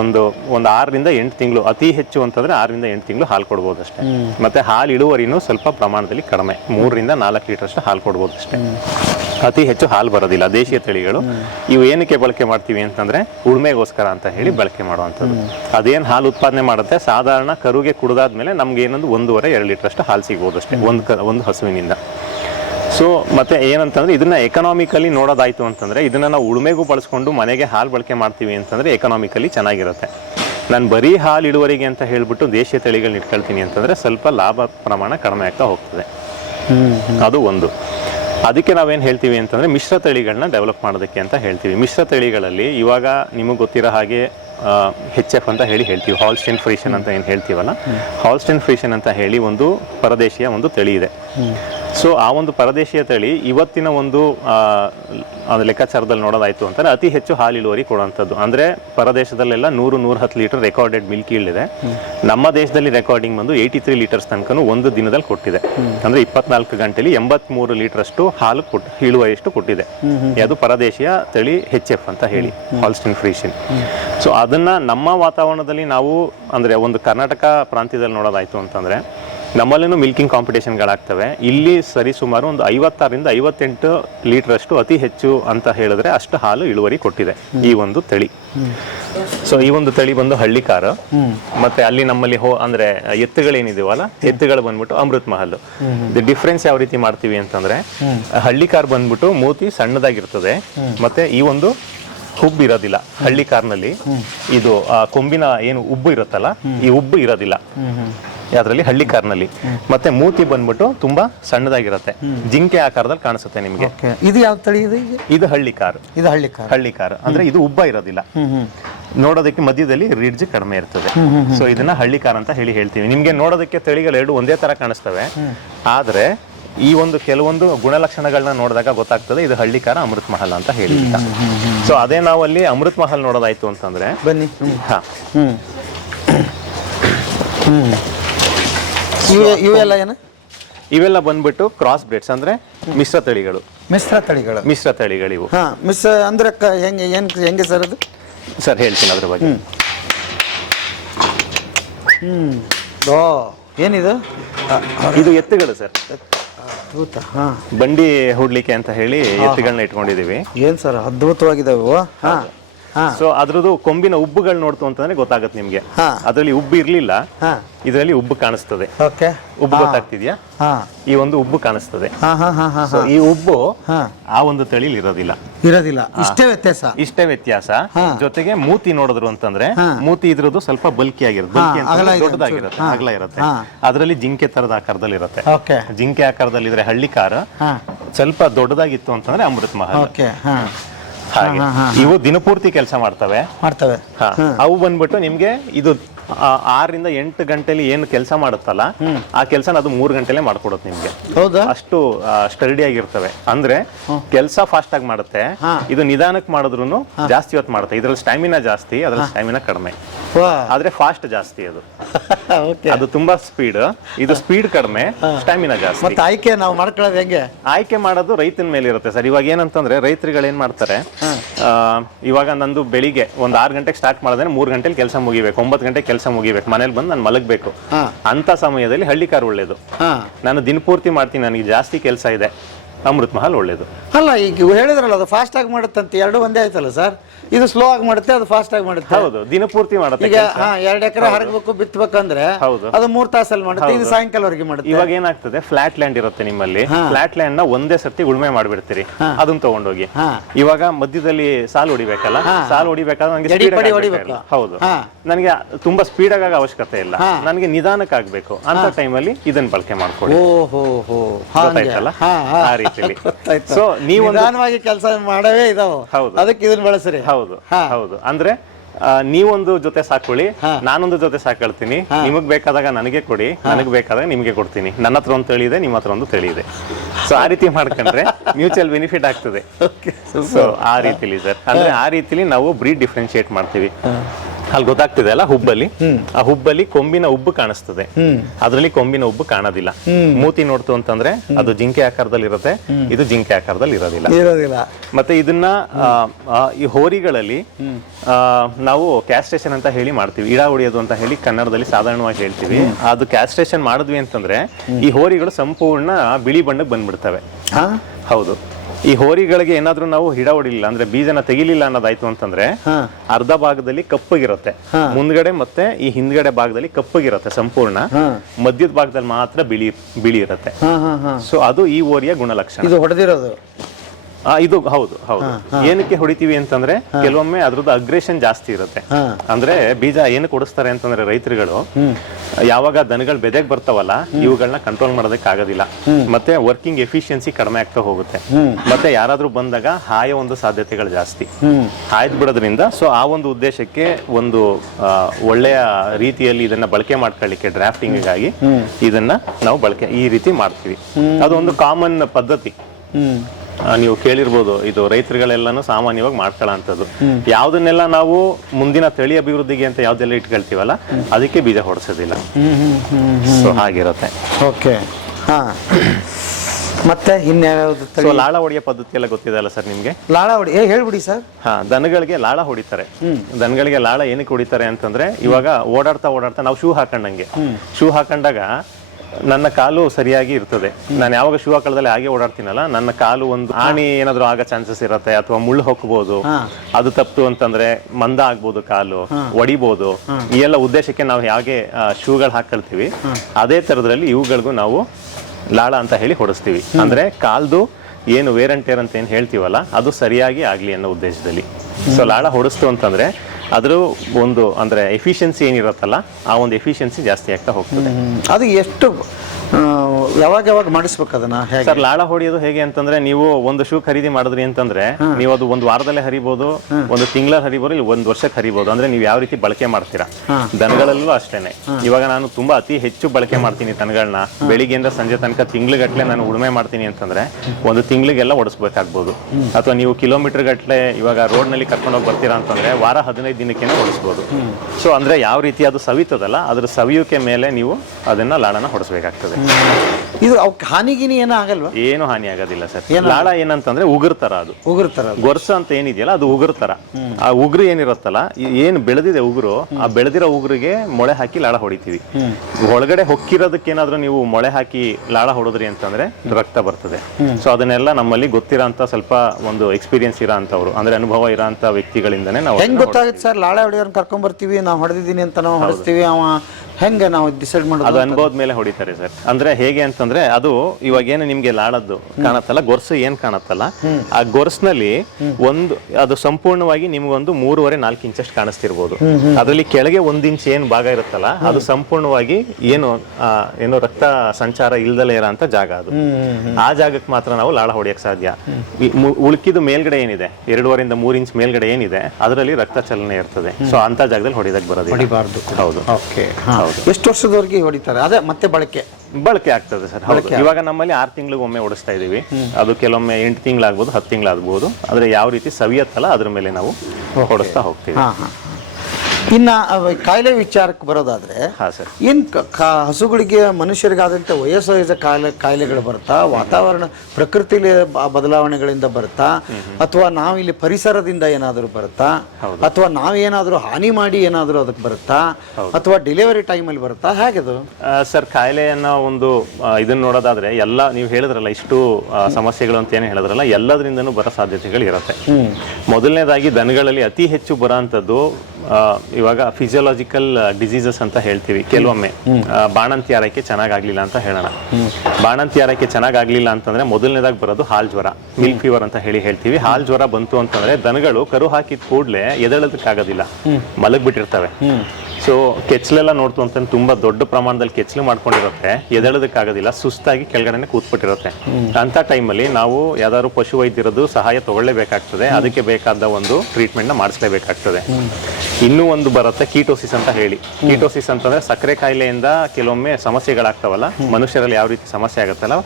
ಒಂದು 6 ರಿಂದ 8 ತಿಂಗಳು, ಅತಿ ಹೆಚ್ಚು ಅಂತಂದ್ರೆ 6 ರಿಂದ 8 ತಿಂಗಳು ಹಾಲು ಕೊಡ್ಬೋದು ಅಷ್ಟೇ. ಮತ್ತೆ ಹಾಲು ಇಳುವರಿನೂ ಸ್ವಲ್ಪ ಪ್ರಮಾಣದಲ್ಲಿ ಕಡಿಮೆ, 3 ರಿಂದ 4 ಲೀಟರ್ ಅಷ್ಟು ಹಾಲು ಕೊಡ್ಬೋದು ಅಷ್ಟೇ. ಅತಿ ಹೆಚ್ಚು ಹಾಲು ಬರೋದಿಲ್ಲ ದೇಶೀಯ ತಳಿಗಳು. ಇವು ಏನಕ್ಕೆ ಬಳಕೆ ಮಾಡ್ತೀವಿ ಅಂತಂದ್ರೆ ಉಳುಮೆಗೋಸ್ಕರ ಅಂತ ಹೇಳಿ ಬಳಕೆ ಮಾಡುವಂಥದ್ದು. ಅದೇನು ಹಾಲು ಉತ್ಪಾದನೆ ಮಾಡುತ್ತೆ, ಸಾಧಾರಣ ಕರುಗೆ ಕುಡಿದಾದ್ಮೇಲೆ ನಮ್ಗೆ ಏನೊಂದು 1.5-2 ಲೀಟರ್ ಅಷ್ಟು ಹಾಲು ಸಿಗ್ಬೋದು ಅಷ್ಟೇ ಒಂದು ಹಸುವಿನಿಂದ. ಸೊ ಮತ್ತೆ ಏನಂತಂದ್ರೆ ಇದನ್ನ ಎಕನಾಮಿಕಲಿ ನೋಡೋದಾಯ್ತು ಅಂತಂದ್ರೆ ಇದನ್ನ ನಾವು ಉಳುಮೆಗೂ ಬಳಸ್ಕೊಂಡು ಮನೆಗೆ ಹಾಲು ಬಳಕೆ ಮಾಡ್ತೀವಿ ಅಂತಂದ್ರೆ ಎಕನಾಮಿಕಲಿ ಚೆನ್ನಾಗಿರುತ್ತೆ. ನಾನು ಬರೀ ಹಾಲು ಇಳುವರಿಗೆ ಅಂತ ಹೇಳ್ಬಿಟ್ಟು ದೇಶೀಯ ತಳಿಗಳನ್ನ ಇಟ್ಕೊಳ್ತೀನಿ ಅಂತಂದ್ರೆ ಸ್ವಲ್ಪ ಲಾಭ ಪ್ರಮಾಣ ಕಡಿಮೆ ಆಗ್ತಾ ಹೋಗ್ತದೆ. ಅದು ಒಂದು. ಅದಕ್ಕೆ ನಾವೇನು ಹೇಳ್ತೀವಿ ಅಂತಂದ್ರೆ ಮಿಶ್ರ ತಳಿಗಳನ್ನ ಡೆವಲಪ್ ಮಾಡೋದಕ್ಕೆ ಅಂತ ಹೇಳ್ತೀವಿ. ಮಿಶ್ರ ತಳಿಗಳಲ್ಲಿ ಇವಾಗ ನಿಮಗೆ ಗೊತ್ತಿರೋ ಹಾಗೆ HF ಅಂತ ಹೇಳ್ತೀವಿ, ಹಾಲ್ಸ್ಟೈನ್ ಫ್ರೀಶನ್ ಅಂತ ಏನು ಹೇಳ್ತೀವಲ್ಲ, ಹಾಲ್ಸ್ಟೈನ್ ಫ್ರೀಶನ್ ಅಂತ ಹೇಳಿ ಒಂದು ಪರದೇಶಿಯ ಒಂದು ತಳಿ ಇದೆ. ಸೊ ಆ ಒಂದು ಪರದೇಶಿಯ ತಳಿ ಇವತ್ತಿನ ಒಂದು ಲೆಕ್ಕಾಚಾರದಲ್ಲಿ ನೋಡೋದಾಯ್ತು ಅಂತಂದ್ರೆ ಅತಿ ಹೆಚ್ಚು ಹಾಲು ಇಳುವರಿ ಕೊಡುವಂಥದ್ದು. ಅಂದ್ರೆ ಪರದೇಶದಲ್ಲೆಲ್ಲ 100-110 ಲೀಟರ್ ರೆಕಾರ್ಡೆಡ್ ಮಿಲ್ಕ್ ಈಲ್ಡ್ ಇದೆ. ನಮ್ಮ ದೇಶದಲ್ಲಿ ರೆಕಾರ್ಡಿಂಗ್ ಬಂದು 83 ಲೀಟರ್ಸ್ ತನಕ ಒಂದು ದಿನದಲ್ಲಿ ಕೊಟ್ಟಿದೆ. ಅಂದ್ರೆ 24 ಗಂಟೆಲಿ 83 ಲೀಟರ್ ಅಷ್ಟು ಹಾಲು ಇಳುವರಿಯಷ್ಟು ಕೊಟ್ಟಿದೆ. ಅದು ಪರದೇಶಿಯ ತಳಿ HF ಅಂತ ಹೇಳಿ, ಹಾಲ್ಸ್ಟೈನ್ ಫ್ರೀಶನ್. ಸೊ ಅದನ್ನ ನಮ್ಮ ವಾತಾವರಣದಲ್ಲಿ ನಾವು ಅಂದ್ರೆ ಒಂದು ಕರ್ನಾಟಕ ಪ್ರಾಂತ್ಯದಲ್ಲಿ ನೋಡೋದಾಯ್ತು ಅಂತಂದ್ರೆ ನಮ್ಮಲ್ಲೂ ಮಿಲ್ಕಿಂಗ್ ಕಾಂಪಿಟೇಷನ್ಗಳಾಗ್ತವೆ. ಇಲ್ಲಿ ಸರಿಸುಮಾರು ಒಂದು 56 ರಿಂದ 58 ಲೀಟರ್ ಅಷ್ಟು ಅತಿ ಹೆಚ್ಚು ಅಂತ ಹೇಳಿದ್ರೆ ಅಷ್ಟು ಹಾಲು ಇಳುವರಿ ಕೊಟ್ಟಿದೆ ಈ ಒಂದು ತಳಿ. ಸೊ ಈ ಒಂದು ತಳಿ ಬಂದು ಹಳ್ಳಿಕಾರ್. ಮತ್ತೆ ಅಲ್ಲಿ ನಮ್ಮಲ್ಲಿ ಅಂದ್ರೆ ಎತ್ತುಗಳೇನಿದೆವಲ್ಲ, ಎತ್ತುಗಳು ಬಂದ್ಬಿಟ್ಟು ಅಮೃತ್ ಮಹಲ್. ಡಿಫ್ರೆನ್ಸ್ ಯಾವ ರೀತಿ ಮಾಡ್ತೀವಿ ಅಂತಂದ್ರೆ ಹಳ್ಳಿಕಾರ್ ಬಂದ್ಬಿಟ್ಟು ಮೂತಿ ಸಣ್ಣದಾಗಿರ್ತದೆ, ಮತ್ತೆ ಈ ಒಂದು ಹುಬ್ಬು ಇರೋದಿಲ್ಲ. ಹಳ್ಳಿ ಕಾರ್ನಲ್ಲಿ ಇದು ಕೊಂಬಿನ ಏನು ಉಬ್ಬು ಇರುತ್ತಲ್ಲ, ಈ ಉಬ್ಬು ಇರೋದಿಲ್ಲ ಅದರಲ್ಲಿ ಹಳ್ಳಿ ಕಾರ್ನಲ್ಲಿ. ಮತ್ತೆ ಮೂತಿ ಬಂದ್ಬಿಟ್ಟು ತುಂಬಾ ಸಣ್ಣದಾಗಿರುತ್ತೆ, ಜಿಂಕೆ ಆಕಾರದಲ್ಲಿ ಕಾಣಿಸುತ್ತೆ ನಿಮ್ಗೆ. ಇದು ಯಾವ ತಳಿ ಇದೆ? ಇದು ಹಳ್ಳಿಕಾರ್. ಇದು ಹಳ್ಳಿಕಾರ್ ಅಂದ್ರೆ ಇದು ಉಬ್ಬ ಇರೋದಿಲ್ಲ, ನೋಡೋದಕ್ಕೆ ಮಧ್ಯದಲ್ಲಿ ರಿಡ್ಜ್ ಕಡಿಮೆ ಇರ್ತದೆ. ಸೊ ಇದನ್ನ ಹಳ್ಳಿಕಾರ್ ಅಂತ ಹೇಳ್ತೀವಿ. ನಿಮ್ಗೆ ನೋಡೋದಕ್ಕೆ ತಳಿಗಳು ಎರಡು ಒಂದೇ ತರ ಕಾಣಿಸ್ತವೆ, ಆದ್ರೆ ಈ ಒಂದು ಕೆಲವೊಂದು ಗುಣಲಕ್ಷಣಗಳನ್ನ ನೋಡಿದಾಗ ಗೊತ್ತಾಗ್ತದೆ ಇದು ಹಳ್ಳಿಕಾರ ಅಮೃತ್ ಮಹಲ್ ಅಂತ ಹೇಳಿ. ಸೊ ಅದೇ ನಾವು ಅಲ್ಲಿ ಅಮೃತ್ ಮಹಲ್ ನೋಡೋದಾಯ್ತು ಅಂತಂದ್ರೆ ಬನ್ನಿ. ಇವೆಲ್ಲ ಏನು? ಇವೆಲ್ಲ ಬಂದ್ಬಿಟ್ಟು ಕ್ರಾಸ್ ಬ್ರೀಡ್ಸ್ ಅಂದ್ರೆ ಮಿಶ್ರ ತಳಿಗಳು. ಮಿಶ್ರ ತಳಿಗಳು ಇವು. ಅಂದ್ರೆ ಹೆಂಗೆ ಸರ್ ಅದು? ಸರ್ ಹೇಳ್ತೀನಿ ಅದ್ರ ಬಗ್ಗೆ. ಏನಿದು? ಇದು ಎತ್ತುಗಳು ಸರ್, ಬಂಡಿ ಹೂಡ್ಲಿಕ್ಕೆ ಅಂತ ಹೇಳಿ ಎತ್ತುಗಳನ್ನ ಇಟ್ಕೊಂಡಿದೀವಿ. ಏನ್ ಸರ್ ಅದ್ಭುತವಾಗಿದಾವೆ. ಸೊ ಅದ್ರದ್ದು ಕೊಂಬಿನ ಉಬ್ಬುಗಳು ನೋಡ್ತು ಅಂತಂದ್ರೆ ಗೊತ್ತಾಗತ್ತೆ ನಿಮ್ಗೆ. ಅದ್ರಲ್ಲಿ ಉಬ್ಬು ಇರ್ಲಿಲ್ಲ, ಇದರಲ್ಲಿ ಉಬ್ಬು ಕಾಣಿಸ್ತದೆ. ಉಬ್ಬು ಗೊತ್ತಾಗ್ತಿದ್ಯಾ? ಈ ಒಂದು ಉಬ್ಬು ಕಾಣಿಸ್ತದೆ. ಈ ಉಬ್ಬು ಆ ಒಂದು ತಳಿಲಿ ಇರೋದಿಲ್ಲ. ಇಷ್ಟೇ ವ್ಯತ್ಯಾಸ. ಜೊತೆಗೆ ಮೂತಿ ನೋಡಿದ್ರು ಅಂತಂದ್ರೆ ಮೂತಿ ಇದ್ರದ್ದು ಸ್ವಲ್ಪ ಬಲ್ಕಿ ಆಗಿರುತ್ತೆ, ದೊಡ್ಡದಾಗಿರುತ್ತೆ, ಅಗಲ ಇರುತ್ತೆ. ಅದರಲ್ಲಿ ಜಿಂಕೆ ತರದ ಆಕಾರದಲ್ಲಿ ಇರುತ್ತೆ. ಜಿಂಕೆ ಆಕಾರದಲ್ಲಿ ಇದ್ರೆ ಹಳ್ಳಿಕಾರ್, ಸ್ವಲ್ಪ ದೊಡ್ಡದಾಗಿತ್ತು ಅಂತಂದ್ರೆ ಅಮೃತ್ ಮಹಲ್. ಹಾಗೆ ಇವು ದಿನಪೂರ್ತಿ ಕೆಲಸ ಮಾಡ್ತವೆ. ಅವು ಬಂದ್ಬಿಟ್ಟು ನಿಮ್ಗೆ ಇದು 6 ರಿಂದ 8 ಗಂಟೆಲಿ ಏನು ಕೆಲಸ ಮಾಡುತ್ತಲ್ಲ ಆ ಕೆಲಸ ಅದು 3 ಗಂಟೆಲೆ ಮಾಡ್ಕೊಡುತ್ತೆ ನಿಮ್ಗೆ. ಅಷ್ಟು ಸ್ಟಡಿ ಆಗಿರ್ತವೆ. ಅಂದ್ರೆ ಕೆಲಸ ಫಾಸ್ಟ್ ಆಗಿ ಮಾಡುತ್ತೆ. ಇದು ನಿಧಾನಕ್ಕೆ ಮಾಡಿದ್ರು ಜಾಸ್ತಿ ಹೊತ್ತು ಮಾಡುತ್ತೆ. ಇದ್ರಲ್ಲಿ ಸ್ಟಾಮಿನಾ ಜಾಸ್ತಿ, ಅದ್ರಲ್ಲಿ ಸ್ಟಾಮಿನಾ ಕಡಿಮೆ. ಆದ್ರೆ ಫಾಸ್ಟ್ ಜಾಸ್ತಿ ಅದು. ಓಕೆ. ಅದು ತುಂಬಾ ಸ್ಪೀಡ್, ಇದು ಸ್ಪೀಡ್ ಕಡಿಮೆ, ಸ್ಟಾಮಿನಾ ಜಾಸ್ತಿ. ಮತ್ತೆ ಆಯ್ಕೆ ನಾವು ಮಾಡ್ಕೊಳ್ಳೋದು ಹೆಂಗೆ? ಆಯ್ಕೆ ಮಾಡೋದು ರೈತನ ಮೇಲೆ ಇರುತ್ತೆ ಸರ್. ಇವಾಗ ಏನಂತಂದ್ರೆ ರೈತರುಗಳು ಏನ್ ಮಾಡ್ತಾರೆ, ಇವಾಗ ನಂದು ಬೆಳಿಗ್ಗೆ ಒಂದು 6 ಗಂಟೆಗೆ ಸ್ಟಾರ್ಟ್ ಮಾಡಿದ್ರೆ 3 ಗಂಟೆಲಿ ಕೆಲಸ ಮುಗಿಬೇಕು, 9 ಗಂಟೆಗೆ ಕೆಲಸ ಮುಗಿಬೇಕು, ಮನೇಲಿ ಬಂದು ನಾನು ಮಲಗಬೇಕು. ಅಂತ ಸಮಯದಲ್ಲಿ ಹಳ್ಳಿ ಕಾರ್ ಒಳ್ಳೇದು. ನಾನು ದಿನಪೂರ್ತಿ ಮಾಡ್ತೀನಿ, ನನಗೆ ಜಾಸ್ತಿ ಕೆಲಸ ಇದೆ, ಅಮೃತ್ ಮಹಲ್ ಒಳ್ಳೇದು. ಅಲ್ಲ, ಈಗ ಹೇಳಿದ್ರಲ್ಲ ಅದು ಫಾಸ್ಟ್ ಆಗಿ ಮಾಡುತ್ತಂತೆ, ಎರಡು ಒಂದೇ ಆಯ್ತಲ್ಲ ಸರ್? ಇದು ಸ್ಲೋ ಆಗಿ ಮಾಡುತ್ತೆ, ಅದು ಫಾಸ್ಟ್ ಆಗಿ ಮಾಡುತ್ತೆ. ಹೌದು, ದಿನಪೂರ್ತಿ ಮಾಡುತ್ತೆ. ಈಗ 2 ಎಕರೆ ಹರಗಬೇಕು ಬಿತ್ತಬೇಕಂದ್ರೆ ಅದು 3 ತಾಸಲ್ಲಿ ಮಾಡುತ್ತೆ, ಇದು ಸಾಯಂಕಾಲವರೆಗೆ ಮಾಡುತ್ತೆ. ಇವಾಗ ಏನಾಗ್ತದೆ, ಫ್ಲಾಟ್ ಲ್ಯಾಂಡ್ ಇರುತ್ತೆ ನಿಮ್ಮಲ್ಲಿ, ಫ್ಲಾಟ್ ಲ್ಯಾಂಡ್ ನ ಒಂದೇ ಸರ್ತಿ ಉಳುಮೆ ಮಾಡ್ಬಿಡ್ತೀರಿ, ಅದನ್ನ ತಗೊಂಡೋಗಿ. ಇವಾಗ ಮಧ್ಯದಲ್ಲಿ ಸಾಲು ಹೊಡಿಬೇಕಲ್ಲ, ಸಾಲು ಹೊಡಿಬೇಕಾದ್ರೆ ನನಗೆ ಸ್ಪೀಡ್ ಹೊಡಿಬೇಕು. ಹೌದು, ನನಗೆ ತುಂಬಾ ಸ್ಪೀಡ್ ಆಗ ಅವಶ್ಯಕತೆ ಇಲ್ಲ, ನನಗೆ ನಿಧಾನಕ್ಕೆ ಆಗ್ಬೇಕು. ಅಂತ ಟೈಮಲ್ಲಿ ಇದನ್ನ ಬಳಕೆ ಮಾಡ್ಕೊಳ್ಳಿ. ಗೊತ್ತಾಯ್ತಲ್ಲ? ಆ ರೀತಿಲಿ. ಸೊ ನೀವು ನಿಧಾನವಾಗಿ ಕೆಲಸ ಮಾಡವೇ ಇದಾವೆ, ಅದಕ್ಕೆ ಇದನ್ನ ಬಳಸ್ರಿ. ಹೌದು ಹೌದು. ಅಂದ್ರೆ ನೀವೊಂದು ಜೊತೆ ಸಾಕೊಳ್ಳಿ, ನಾನೊಂದು ಜೊತೆ ಸಾಕೊಳ್ತೀನಿ. ನಿಮಗ್ ಬೇಕಾದಾಗ ನನಗೆ ಕೊಡಿ, ನನಗ್ ಬೇಕಾದಾಗ ನಿಮ್ಗೆ ಕೊಡ್ತೀನಿ. ನನ್ನ ಹತ್ರ ಒಂದು ತಳಿ ಇದೆ, ನಿಮ್ಮ ಹತ್ರ ಒಂದು ತಳಿ ಇದೆ. ಸೊ ಆ ರೀತಿ ಮಾಡ್ಕೊಂಡ್ರೆ ಮ್ಯೂಚುವಲ್ ಬೆನಿಫಿಟ್ ಆಗ್ತದೆ. ಸೊ ಆ ರೀತಿಲಿ ಸರ್, ಅಂದ್ರೆ ಆ ರೀತಿಲಿ ನಾವು ಬ್ರೀಡ್ ಡಿಫ್ರೆನ್ಶಿಯೇಟ್ ಮಾಡ್ತೀವಿ. ಅಲ್ಲಿ ಗೊತ್ತಾಗ್ತಿದೆ ಅಲ್ಲ, ಹುಬ್ಬಲ್ಲಿ, ಆ ಹುಬ್ಬಲ್ಲಿ ಕೊಂಬಿನ ಉಬ್ಬು ಕಾಣಿಸ್ತದೆ, ಅದ್ರಲ್ಲಿ ಕೊಂಬಿನ ಉಬ್ಬು ಕಾಣೋದಿಲ್ಲ. ಮೂತಿ ನೋಡ್ತು ಅಂತಂದ್ರೆ ಅದು ಜಿಂಕೆ ಆಕಾರದಲ್ಲಿ ಇರುತ್ತೆ, ಇದು ಜಿಂಕೆ ಆಕಾರದಲ್ಲಿ ಇರೋದಿಲ್ಲ. ಮತ್ತೆ ಇದನ್ನ ಈ ಹೋರಿಗಳಲ್ಲಿ ನಾವು ಕ್ಯಾಸ್ಟ್ರೇಷನ್ ಅಂತ ಹೇಳಿ ಮಾಡ್ತೀವಿ, ಇಡ ಹೊಡಿಯೋದು ಅಂತ ಹೇಳಿ ಕನ್ನಡದಲ್ಲಿ ಸಾಧಾರಣವಾಗಿ ಹೇಳ್ತೀವಿ. ಅದು ಕ್ಯಾಸ್ಟ್ರೇಷನ್ ಮಾಡಿದ್ವಿ ಅಂತಂದ್ರೆ ಈ ಹೋರಿಗಳು ಸಂಪೂರ್ಣ ಬಿಳಿ ಬಣ್ಣಕ್ಕೆ ಬಂದ್ಬಿಡ್ತವೆ. ಹೌದು, ಈ ಹೋರಿಗಳಿಗೆ ಏನಾದ್ರೂ ನಾವು ಹಿಡ ಹೊಡಿಲಿಲ್ಲ ಅಂದ್ರೆ ಬೀಜನ ತೆಗಿಲಿಲ್ಲ ಅನ್ನೋದಾಯ್ತು ಅಂತಂದ್ರೆ ಅರ್ಧ ಭಾಗದಲ್ಲಿ ಕಪ್ಪಗಿರುತ್ತೆ, ಮುಂದ್ಗಡೆ ಮತ್ತೆ ಈ ಹಿಂದ್ಗಡೆ ಭಾಗದಲ್ಲಿ ಕಪ್ಪಗಿರುತ್ತೆ ಸಂಪೂರ್ಣ, ಮಧ್ಯದ ಭಾಗದಲ್ಲಿ ಮಾತ್ರ ಬಿಳಿ ಇರುತ್ತೆ. ಸೊ ಅದು ಈ ಹೋರಿಯ ಗುಣಲಕ್ಷಣ. ಇದು ಹೊಡೆದಿರೋದು ಇದು ಹೌದು ಹೌದು. ಏನಕ್ಕೆ ಹೊಡಿತೀವಿ ಅಂತಂದ್ರೆ ಕೆಲವೊಮ್ಮೆ ಅದ್ರದ್ದು ಅಗ್ರೆಷನ್ ಜಾಸ್ತಿ ಇರುತ್ತೆ. ಅಂದ್ರೆ ಬೀಜ ಏನಕ್ಕೆ ಕೊಡಿಸ್ತಾರೆ ಅಂತಂದ್ರೆ ರೈತರುಗಳು ಯಾವಾಗ ದನಗಳು ಬೆದೆಗೆ ಬರ್ತಾವಲ್ಲ, ಇವುಗಳನ್ನ ಕಂಟ್ರೋಲ್ ಮಾಡೋದಕ್ಕೆ ಆಗೋದಿಲ್ಲ, ಮತ್ತೆ ವರ್ಕಿಂಗ್ ಎಫಿಷಿಯನ್ಸಿ ಕಡಿಮೆ ಆಗ್ತಾ ಹೋಗುತ್ತೆ, ಮತ್ತೆ ಯಾರಾದ್ರೂ ಬಂದಾಗ ಹಾಯೋ ಒಂದು ಸಾಧ್ಯತೆಗಳು ಜಾಸ್ತಿ, ಹಾಯ್ದು ಬಿಡೋದ್ರಿಂದ. ಸೊ ಆ ಒಂದು ಉದ್ದೇಶಕ್ಕೆ ಒಂದು ಒಳ್ಳೆಯ ರೀತಿಯಲ್ಲಿ ಇದನ್ನ ಬಳಕೆ ಮಾಡ್ಕೊಳ್ಳಿಕ್ಕೆ ಡ್ರಾಫ್ಟಿಂಗ್ ಇದನ್ನ ನಾವು ಈ ರೀತಿ ಮಾಡ್ತೀವಿ. ಅದೊಂದು ಕಾಮನ್ ಪದ್ಧತಿ. ನೀವು ಕೇಳಿರ್ಬೋದು, ಇದು ರೈತರುಗಳೆಲ್ಲಾನು ಸಾಮಾನ್ಯವಾಗಿ ಮಾಡ್ಕೊಳ್ಳೋಂಥದ್ದು. ಯಾವ್ದನ್ನೆಲ್ಲ ನಾವು ಮುಂದಿನ ತಳಿ ಅಭಿವೃದ್ಧಿಗೆ ಅಂತ ಯಾವ್ದೆಲ್ಲ ಇಟ್ಕೊಳ್ತೀವಲ್ಲ, ಅದಕ್ಕೆ ಬೀಜ ಹೊಡ್ಸೋದಿಲ್ಲ. ಸೊ ಹಾಗಿರುತ್ತೆ. ಓಕೆ. ಮತ್ತೆ ಇನ್ಯಾವ್ದು ಲಾಳ ಹೊಡಿಯೋ ಪದ್ಧತಿ ಎಲ್ಲ ಗೊತ್ತಿದೆ ಅಲ್ಲ ಸರ್ ನಿಮ್ಗೆ? ಲಾಳ ಹೊಡಿ ಹೇಳ್ಬಿಡಿ ಸರ್. ದನಗಳಿಗೆ ಲಾಳ ಹೊಡಿತಾರೆ. ದನಗಳಿಗೆ ಲಾಳ ಏನಕ್ಕೆ ಹೊಡಿತಾರೆ ಅಂತಂದ್ರೆ, ಇವಾಗ ಓಡಾಡ್ತಾ ನಾವು ಶೂ ಹಾಕೊಂಡಾಗ ನನ್ನ ಕಾಲು ಸರಿಯಾಗಿ ಇರ್ತದೆ. ನಾನು ಯಾವಾಗ ಶೂ ಹಾಕೊಳ್ಳದಲ್ಲಿ ಹಾಗೆ ಓಡಾಡ್ತೀನಲ್ಲ, ನನ್ನ ಕಾಲು ಒಂದು ಆಣಿ ಏನಾದ್ರು ಆಗೋ ಚಾನ್ಸಸ್ ಇರುತ್ತೆ, ಅಥವಾ ಮುಳ್ಳು ಹೊಕ್ಬೋದು. ಅದು ತಪ್ಪು ಅಂತಂದ್ರೆ ಮಂದ ಆಗ್ಬೋದು, ಕಾಲು ಒಡಿಬೋದು. ಈ ಎಲ್ಲ ಉದ್ದೇಶಕ್ಕೆ ನಾವು ಹೇಗೆ ಶೂಗಳು ಹಾಕೊಳ್ತೀವಿ, ಅದೇ ತರದ್ರಲ್ಲಿ ಇವುಗಳಿಗೂ ನಾವು ಲಾಳ ಅಂತ ಹೇಳಿ ಹೊಡಿಸ್ತೀವಿ. ಅಂದ್ರೆ ಕಾಲ್ದು ಏನು ವೇರ್ ಅಂಡ್ ಟೇರ್ ಅಂತ ಏನು ಹೇಳ್ತೀವಲ್ಲ, ಅದು ಸರಿಯಾಗಿ ಆಗ್ಲಿ ಅನ್ನೋ ಉದ್ದೇಶದಲ್ಲಿ. ಸೊ ಲಾಳ ಹೊಡಿಸ್ತು ಅಂತಂದ್ರೆ ಅದ್ರ ಒಂದು ಅಂದ್ರೆ ಎಫಿಷಿಯನ್ಸಿ ಏನಿರುತ್ತಲ್ಲ, ಆ ಒಂದು ಎಫಿಷಿಯನ್ಸಿ ಜಾಸ್ತಿ ಆಗ್ತಾ ಹೋಗ್ತದೆ. ಅದು ಎಷ್ಟು ಯಾವಾಗ ಮಾಡಿಸ್ಬೇಕು ಅದನ್ನ? ಸರ್, ಲಾಳ ಹೊಡಿಯೋದು ಹೇಗೆ ಅಂತಂದ್ರೆ, ನೀವು ಒಂದು ಶೂ ಖರೀದಿ ಮಾಡಿದ್ರಿ ಅಂತಂದ್ರೆ ನೀವು ಅದು ಒಂದು ವಾರದಲ್ಲೇ ಹರಿಬಹುದು, ಒಂದು ತಿಂಗಳ ಹರಿಬಹುದು, ಇಲ್ಲ 1 ವರ್ಷಕ್ಕೆ ಹರಿಬಹುದು. ಅಂದ್ರೆ ನೀವು ಯಾವ ರೀತಿ ಬಳಕೆ ಮಾಡ್ತೀರಾ. ದನಗಳಲ್ಲೂ ಅಷ್ಟೇನೆ. ಇವಾಗ ನಾನು ತುಂಬಾ ಅತಿ ಹೆಚ್ಚು ಬಳಕೆ ಮಾಡ್ತೀನಿ ದನಗಳನ್ನ, ಬೆಳಿಗ್ಗೆಯಿಂದ ಸಂಜೆ ತನಕ ತಿಂಗ್ಳುಗಟ್ಲೆ ನಾನು ಉಳುಮೆ ಮಾಡ್ತೀನಿ ಅಂತಂದ್ರೆ 1 ತಿಂಗಳಿಗೆಲ್ಲ ಓಡಿಸ್ಬೇಕಾಗ್ಬೋದು. ಅಥವಾ ನೀವು ಕಿಲೋಮೀಟರ್ ಗಟ್ಲೆ ಇವಾಗ ರೋಡ್ ನಲ್ಲಿ ಕರ್ಕೊಂಡೋಗಿ ಬರ್ತೀರಾ ಅಂತಂದ್ರೆ ವಾರ 15 ದಿನಕ್ಕೆ ಓಡಿಸ್ಬೋದು. ಸೊ ಅಂದ್ರೆ ಯಾವ ರೀತಿ ಅದು ಸವಿತದಲ್ಲ, ಅದ್ರ ಸವಿಯೋಕೆ ಮೇಲೆ ನೀವು ಅದನ್ನ ಲಾಳನ ಹೊಡಿಸ್ಬೇಕಾಗ್ತದೆ. ಇದು ಹಾನಿಗಿನಿ ಏನೋ ಆಗಲ್ವಾ? ಏನು ಹಾನಿ ಆಗೋದಿಲ್ಲ ಸರ್. ಲಾಳ ಏನಂತಂದ್ರೆ ಉಗುರ್ತರ, ಅದು ಗೊರ್ಸ ಅಂತ ಏನಿದೆಯಲ್ಲ ಅದು ಉಗುರ್ತರ. ಆ ಉಗುರು ಏನಿರುತ್ತಲ್ಲ, ಏನು ಬೆಳೆದಿದೆ ಉಗುರು, ಆ ಬೆಳೆದಿರೋ ಉಗುರಿಗೆ ಮೊಳೆ ಹಾಕಿ ಲಾಳ ಹೊಡಿತೀವಿ. ಒಳಗಡೆ ಹೊಕ್ಕಿರೋದಕ್ಕೆ ಏನಾದ್ರೂ ನೀವು ಮೊಳೆ ಹಾಕಿ ಲಾಳ ಹೊಡೋದ್ರಿ ಅಂತಂದ್ರೆ ರಕ್ತ ಬರ್ತದೆ. ಸೊ ಅದನ್ನೆಲ್ಲ ನಮ್ಮಲ್ಲಿ ಗೊತ್ತಿರೋ ಅಂತ ಸ್ವಲ್ಪ ಒಂದು ಎಕ್ಸ್ಪೀರಿಯನ್ಸ್ ಇರೋ ಅಂತವ್ರು, ಅಂದ್ರೆ ಅನುಭವ ಇರೋ ಅಂತ ವ್ಯಕ್ತಿಗಳಿಂದನೇ ನಾವು. ಹೆಂಗ್ ಗೊತ್ತಾಗುತ್ತೆ ಸರ್? ಲಾಳ ಹೊಡಿಯೋರ್ನ ಕರ್ಕೊಂಡ್ ಬರ್ತೀವಿ, ನಾವು ಹೊಡೆದಿದ್ದೀನಿ ಅಂತ ನಾವು ಹೊಡಿಸ್ತೀವಿ, ಅವ ಹೆಂಗೆ ನಾವು ಡಿಸೈಡ್ ಮಾಡೋದು? ಅದು ಅನುಭವದ ಮೇಲೆ ಹೊಡಿತಾರೆ ಸರ್. ಅಂದ್ರೆ ಹೇಗೆ ಅಂತಂದ್ರೆ, ಅದು ಇವಾಗ ಏನು ನಿಮ್ಗೆ ಲಾಳದ್ದು ಕಾಣತ್ತಲ್ಲ, ಗೊರ್ಸು ಏನ್ ಕಾಣತ್ತಲ್ಲ, ಆ ಗೊರ್ಸ್ನಲ್ಲಿ ಅದು ಸಂಪೂರ್ಣವಾಗಿ ನಿಮ್ಗೊಂದು 3.5-4 ಇಂಚಷ್ಟು ಕಾಣಿಸ್ತಿರ್ಬೋದು. ಅದರಲ್ಲಿ ಕೆಳಗೆ 1 ಇಂಚ್ ಏನ್ ಭಾಗ ಇರುತ್ತಲ್ಲ, ಅದು ಸಂಪೂರ್ಣವಾಗಿ ಏನು ರಕ್ತ ಸಂಚಾರ ಇಲ್ದಲೇ ಇರೋ ಅಂತ ಜಾಗ ಅದು. ಆ ಜಾಗಕ್ಕೆ ಮಾತ್ರ ನಾವು ಲಾಳ ಹೊಡಿಯಕ್ ಸಾಧ್ಯ. ಉಳ್ಕಿದು ಮೇಲ್ಗಡೆ ಏನಿದೆ, 2.5-3 ಇಂಚ್ ಮೇಲ್ಗಡೆ ಏನಿದೆ, ಅದರಲ್ಲಿ ರಕ್ತ ಚಲನೆ ಇರ್ತದೆ. ಸೊ ಅಂತ ಜಾಗದಲ್ಲಿ ಹೊಡಿದಕ್ ಬರೋದಿಲ್ಲ. ಹೌದು. ಎಷ್ಟು ವರ್ಷದವರೆಗೆ ಹೊಡಿತಾರೆ? ಅದೇ ಮತ್ತೆ ಬಳಕೆ ಆಗ್ತದೆ ಸರ್. ಇವಾಗ ನಮ್ಮಲ್ಲಿ 6 ತಿಂಗಳಿಗೆ ಒಮ್ಮೆ ಓಡಿಸ್ತಾ ಇದೀವಿ. ಅದು ಕೆಲವೊಮ್ಮೆ 8 ತಿಂಗಳಾಗ್ಬೋದು, 10 ತಿಂಗಳಾಗ್ಬೋದು. ಆದ್ರೆ ಯಾವ ರೀತಿ ಸವಿಯತ್ತಲ್ಲ ಅದ್ರ ಮೇಲೆ ನಾವು ಓಡಿಸ್ತಾ ಹೋಗ್ತೀವಿ. ಇನ್ನು ಕಾಯಿಲೆ ವಿಚಾರಕ್ಕೆ ಬರೋದಾದ್ರೆ ಹಾಂ ಸರ್. ಏನು ಹಸುಗಳಿಗೆ ಮನುಷ್ಯರಿಗಾದಂಥ ವಯಸ್ಸು ಕಾಯಿಲೆಗಳು ಬರ್ತಾ, ವಾತಾವರಣ ಪ್ರಕೃತಿಲಿ ಬದಲಾವಣೆಗಳಿಂದ ಬರ್ತಾ, ಅಥವಾ ನಾವಿಲ್ಲಿ ಪರಿಸರದಿಂದ ಏನಾದರೂ ಬರ್ತಾ, ಅಥವಾ ನಾವೇನಾದರೂ ಹಾನಿ ಮಾಡಿ ಏನಾದರೂ ಅದಕ್ಕೆ ಬರುತ್ತಾ, ಅಥವಾ ಡೆಲಿವರಿ ಟೈಮಲ್ಲಿ ಬರುತ್ತಾ, ಹೇಗದು ಸರ್? ಕಾಯಿಲೆಯನ್ನ ಒಂದು ಇದನ್ನ ನೋಡೋದಾದ್ರೆ ಎಲ್ಲ ನೀವು ಹೇಳಿದ್ರಲ್ಲ ಇಷ್ಟು ಸಮಸ್ಯೆಗಳು ಅಂತ ಏನು ಹೇಳಿದ್ರಲ್ಲ, ಎಲ್ಲದರಿಂದನೂ ಬರೋ ಸಾಧ್ಯತೆಗಳು ಇರುತ್ತೆ. ಮೊದಲನೇದಾಗಿ ದನಗಳಲ್ಲಿ ಅತಿ ಹೆಚ್ಚು ಬರೋಂಥದ್ದು ಇವಾಗ ಫಿಸಿಯೋಲಾಜಿಕಲ್ ಡಿಸೀಸಸ್ ಅಂತ ಹೇಳ್ತೀವಿ. ಕೆಲವೊಮ್ಮೆ ಬಾಣಂತಿ ಆರೈಕೆ ಚೆನ್ನಾಗಾಗ್ಲಿಲ್ಲ ಅಂತ ಹೇಳೋಣ. ಬಾಣಂತಿ ಆರೈಕೆ ಚೆನ್ನಾಗಾಗ್ಲಿಲ್ಲ ಅಂತಂದ್ರೆ ಮೊದಲನೇದಾಗಿ ಬರೋದು ಹಾಲ್ ಜ್ವರ, ಮಿಲ್ಕ್ ಫೀವರ್ ಅಂತ ಹೇಳ್ತೀವಿ. ಹಾಲ್ ಜ್ವರ ಬಂತು ಅಂತಂದ್ರೆ ದನಗಳು ಕರು ಹಾಕಿದ ಕೂಡಲೇ ಎದ್ದೇಳೋದಕ್ಕಾಗೋದಿಲ್ಲ, ಮಲಗ್ಬಿಟ್ಟಿರ್ತವೆ. ಸೊ ಕೆಚ್ಚಲೆಲ್ಲ ನೋಡ್ತು ಅಂತಂದ್ರೆ ತುಂಬಾ ದೊಡ್ಡ ಪ್ರಮಾಣದಲ್ಲಿ ಕೆಚ್ಚಲು ಮಾಡ್ಕೊಂಡಿರುತ್ತೆ, ಎದ್ದೇಳೋದಕ್ಕಾಗೋದಿಲ್ಲ, ಸುಸ್ತಾಗಿ ಕೆಳಗಡೆನೆ ಕೂತ್ಬಿಟ್ಟಿರುತ್ತೆ. ಅಂತ ಟೈಮಲ್ಲಿ ನಾವು ಯಾವ್ದಾದ್ರು ಪಶು ವೈದ್ಯರದ್ದು ಸಹಾಯ ತಗೊಳ್ಳೇಬೇಕಾಗ್ತದೆ. ಅದಕ್ಕೆ ಬೇಕಾದ ಒಂದು ಟ್ರೀಟ್ಮೆಂಟ್ ನ ಮಾಡಿಸ್ಲೇಬೇಕಾಗ್ತದೆ. ಇನ್ನೂ ಒಂದು ಬರುತ್ತೆ ಕೀಟೋಸಿಸ್ ಅಂತ ಹೇಳಿ. ಕೀಟೋಸಿಸ್ ಅಂತಂದ್ರೆ ಸಕ್ಕರೆ ಕಾಯಿಲೆಯಿಂದ ಕೆಲವೊಮ್ಮೆ ಸಮಸ್ಯೆಗಳಾಗ್ತಾವಲ್ಲ, ಮನುಷ್ಯರಲ್ಲಿ ಯಾವ ರೀತಿ ಸಮಸ್ಯೆ ಆಗುತ್ತಲ್ಲ,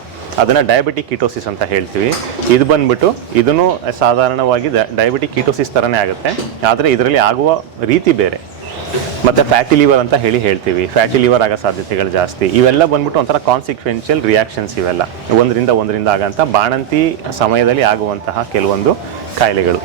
ಅದನ್ನ ಡಯಾಬಿಟಿಕ್ ಕೀಟೋಸಿಸ್ ಅಂತ ಹೇಳ್ತೀವಿ. ಇದು ಬಂದ್ಬಿಟ್ಟು ಇದನ್ನು ಸಾಧಾರಣವಾಗಿ ಡಯಾಬಿಟಿಕ್ ಕೀಟೋಸಿಸ್ ತರನೇ ಆಗುತ್ತೆ, ಆದ್ರೆ ಇದರಲ್ಲಿ ಆಗುವ ರೀತಿ ಬೇರೆ. ಮತ್ತೆ ಫ್ಯಾಟಿ ಲಿವರ್ ಅಂತ ಹೇಳ್ತೀವಿ. ಫ್ಯಾಟಿ ಲಿವರ್ ಆಗೋ ಸಾಧ್ಯತೆಗಳು ಜಾಸ್ತಿ. ಇವೆಲ್ಲ ಬಂದ್ಬಿಟ್ಟು ಒಂಥರ ಕಾನ್ಸಿಕ್ವೆನ್ಷಿಯಲ್ ರಿಯಾಕ್ಷನ್ಸ್. ಇವೆಲ್ಲ ಒಂದರಿಂದ ಆಗಂತ ಬಾಣಂತಿ ಸಮಯದಲ್ಲಿ ಆಗುವಂತಹ ಕೆಲವೊಂದು ಕಾಯಿಲೆಗಳು.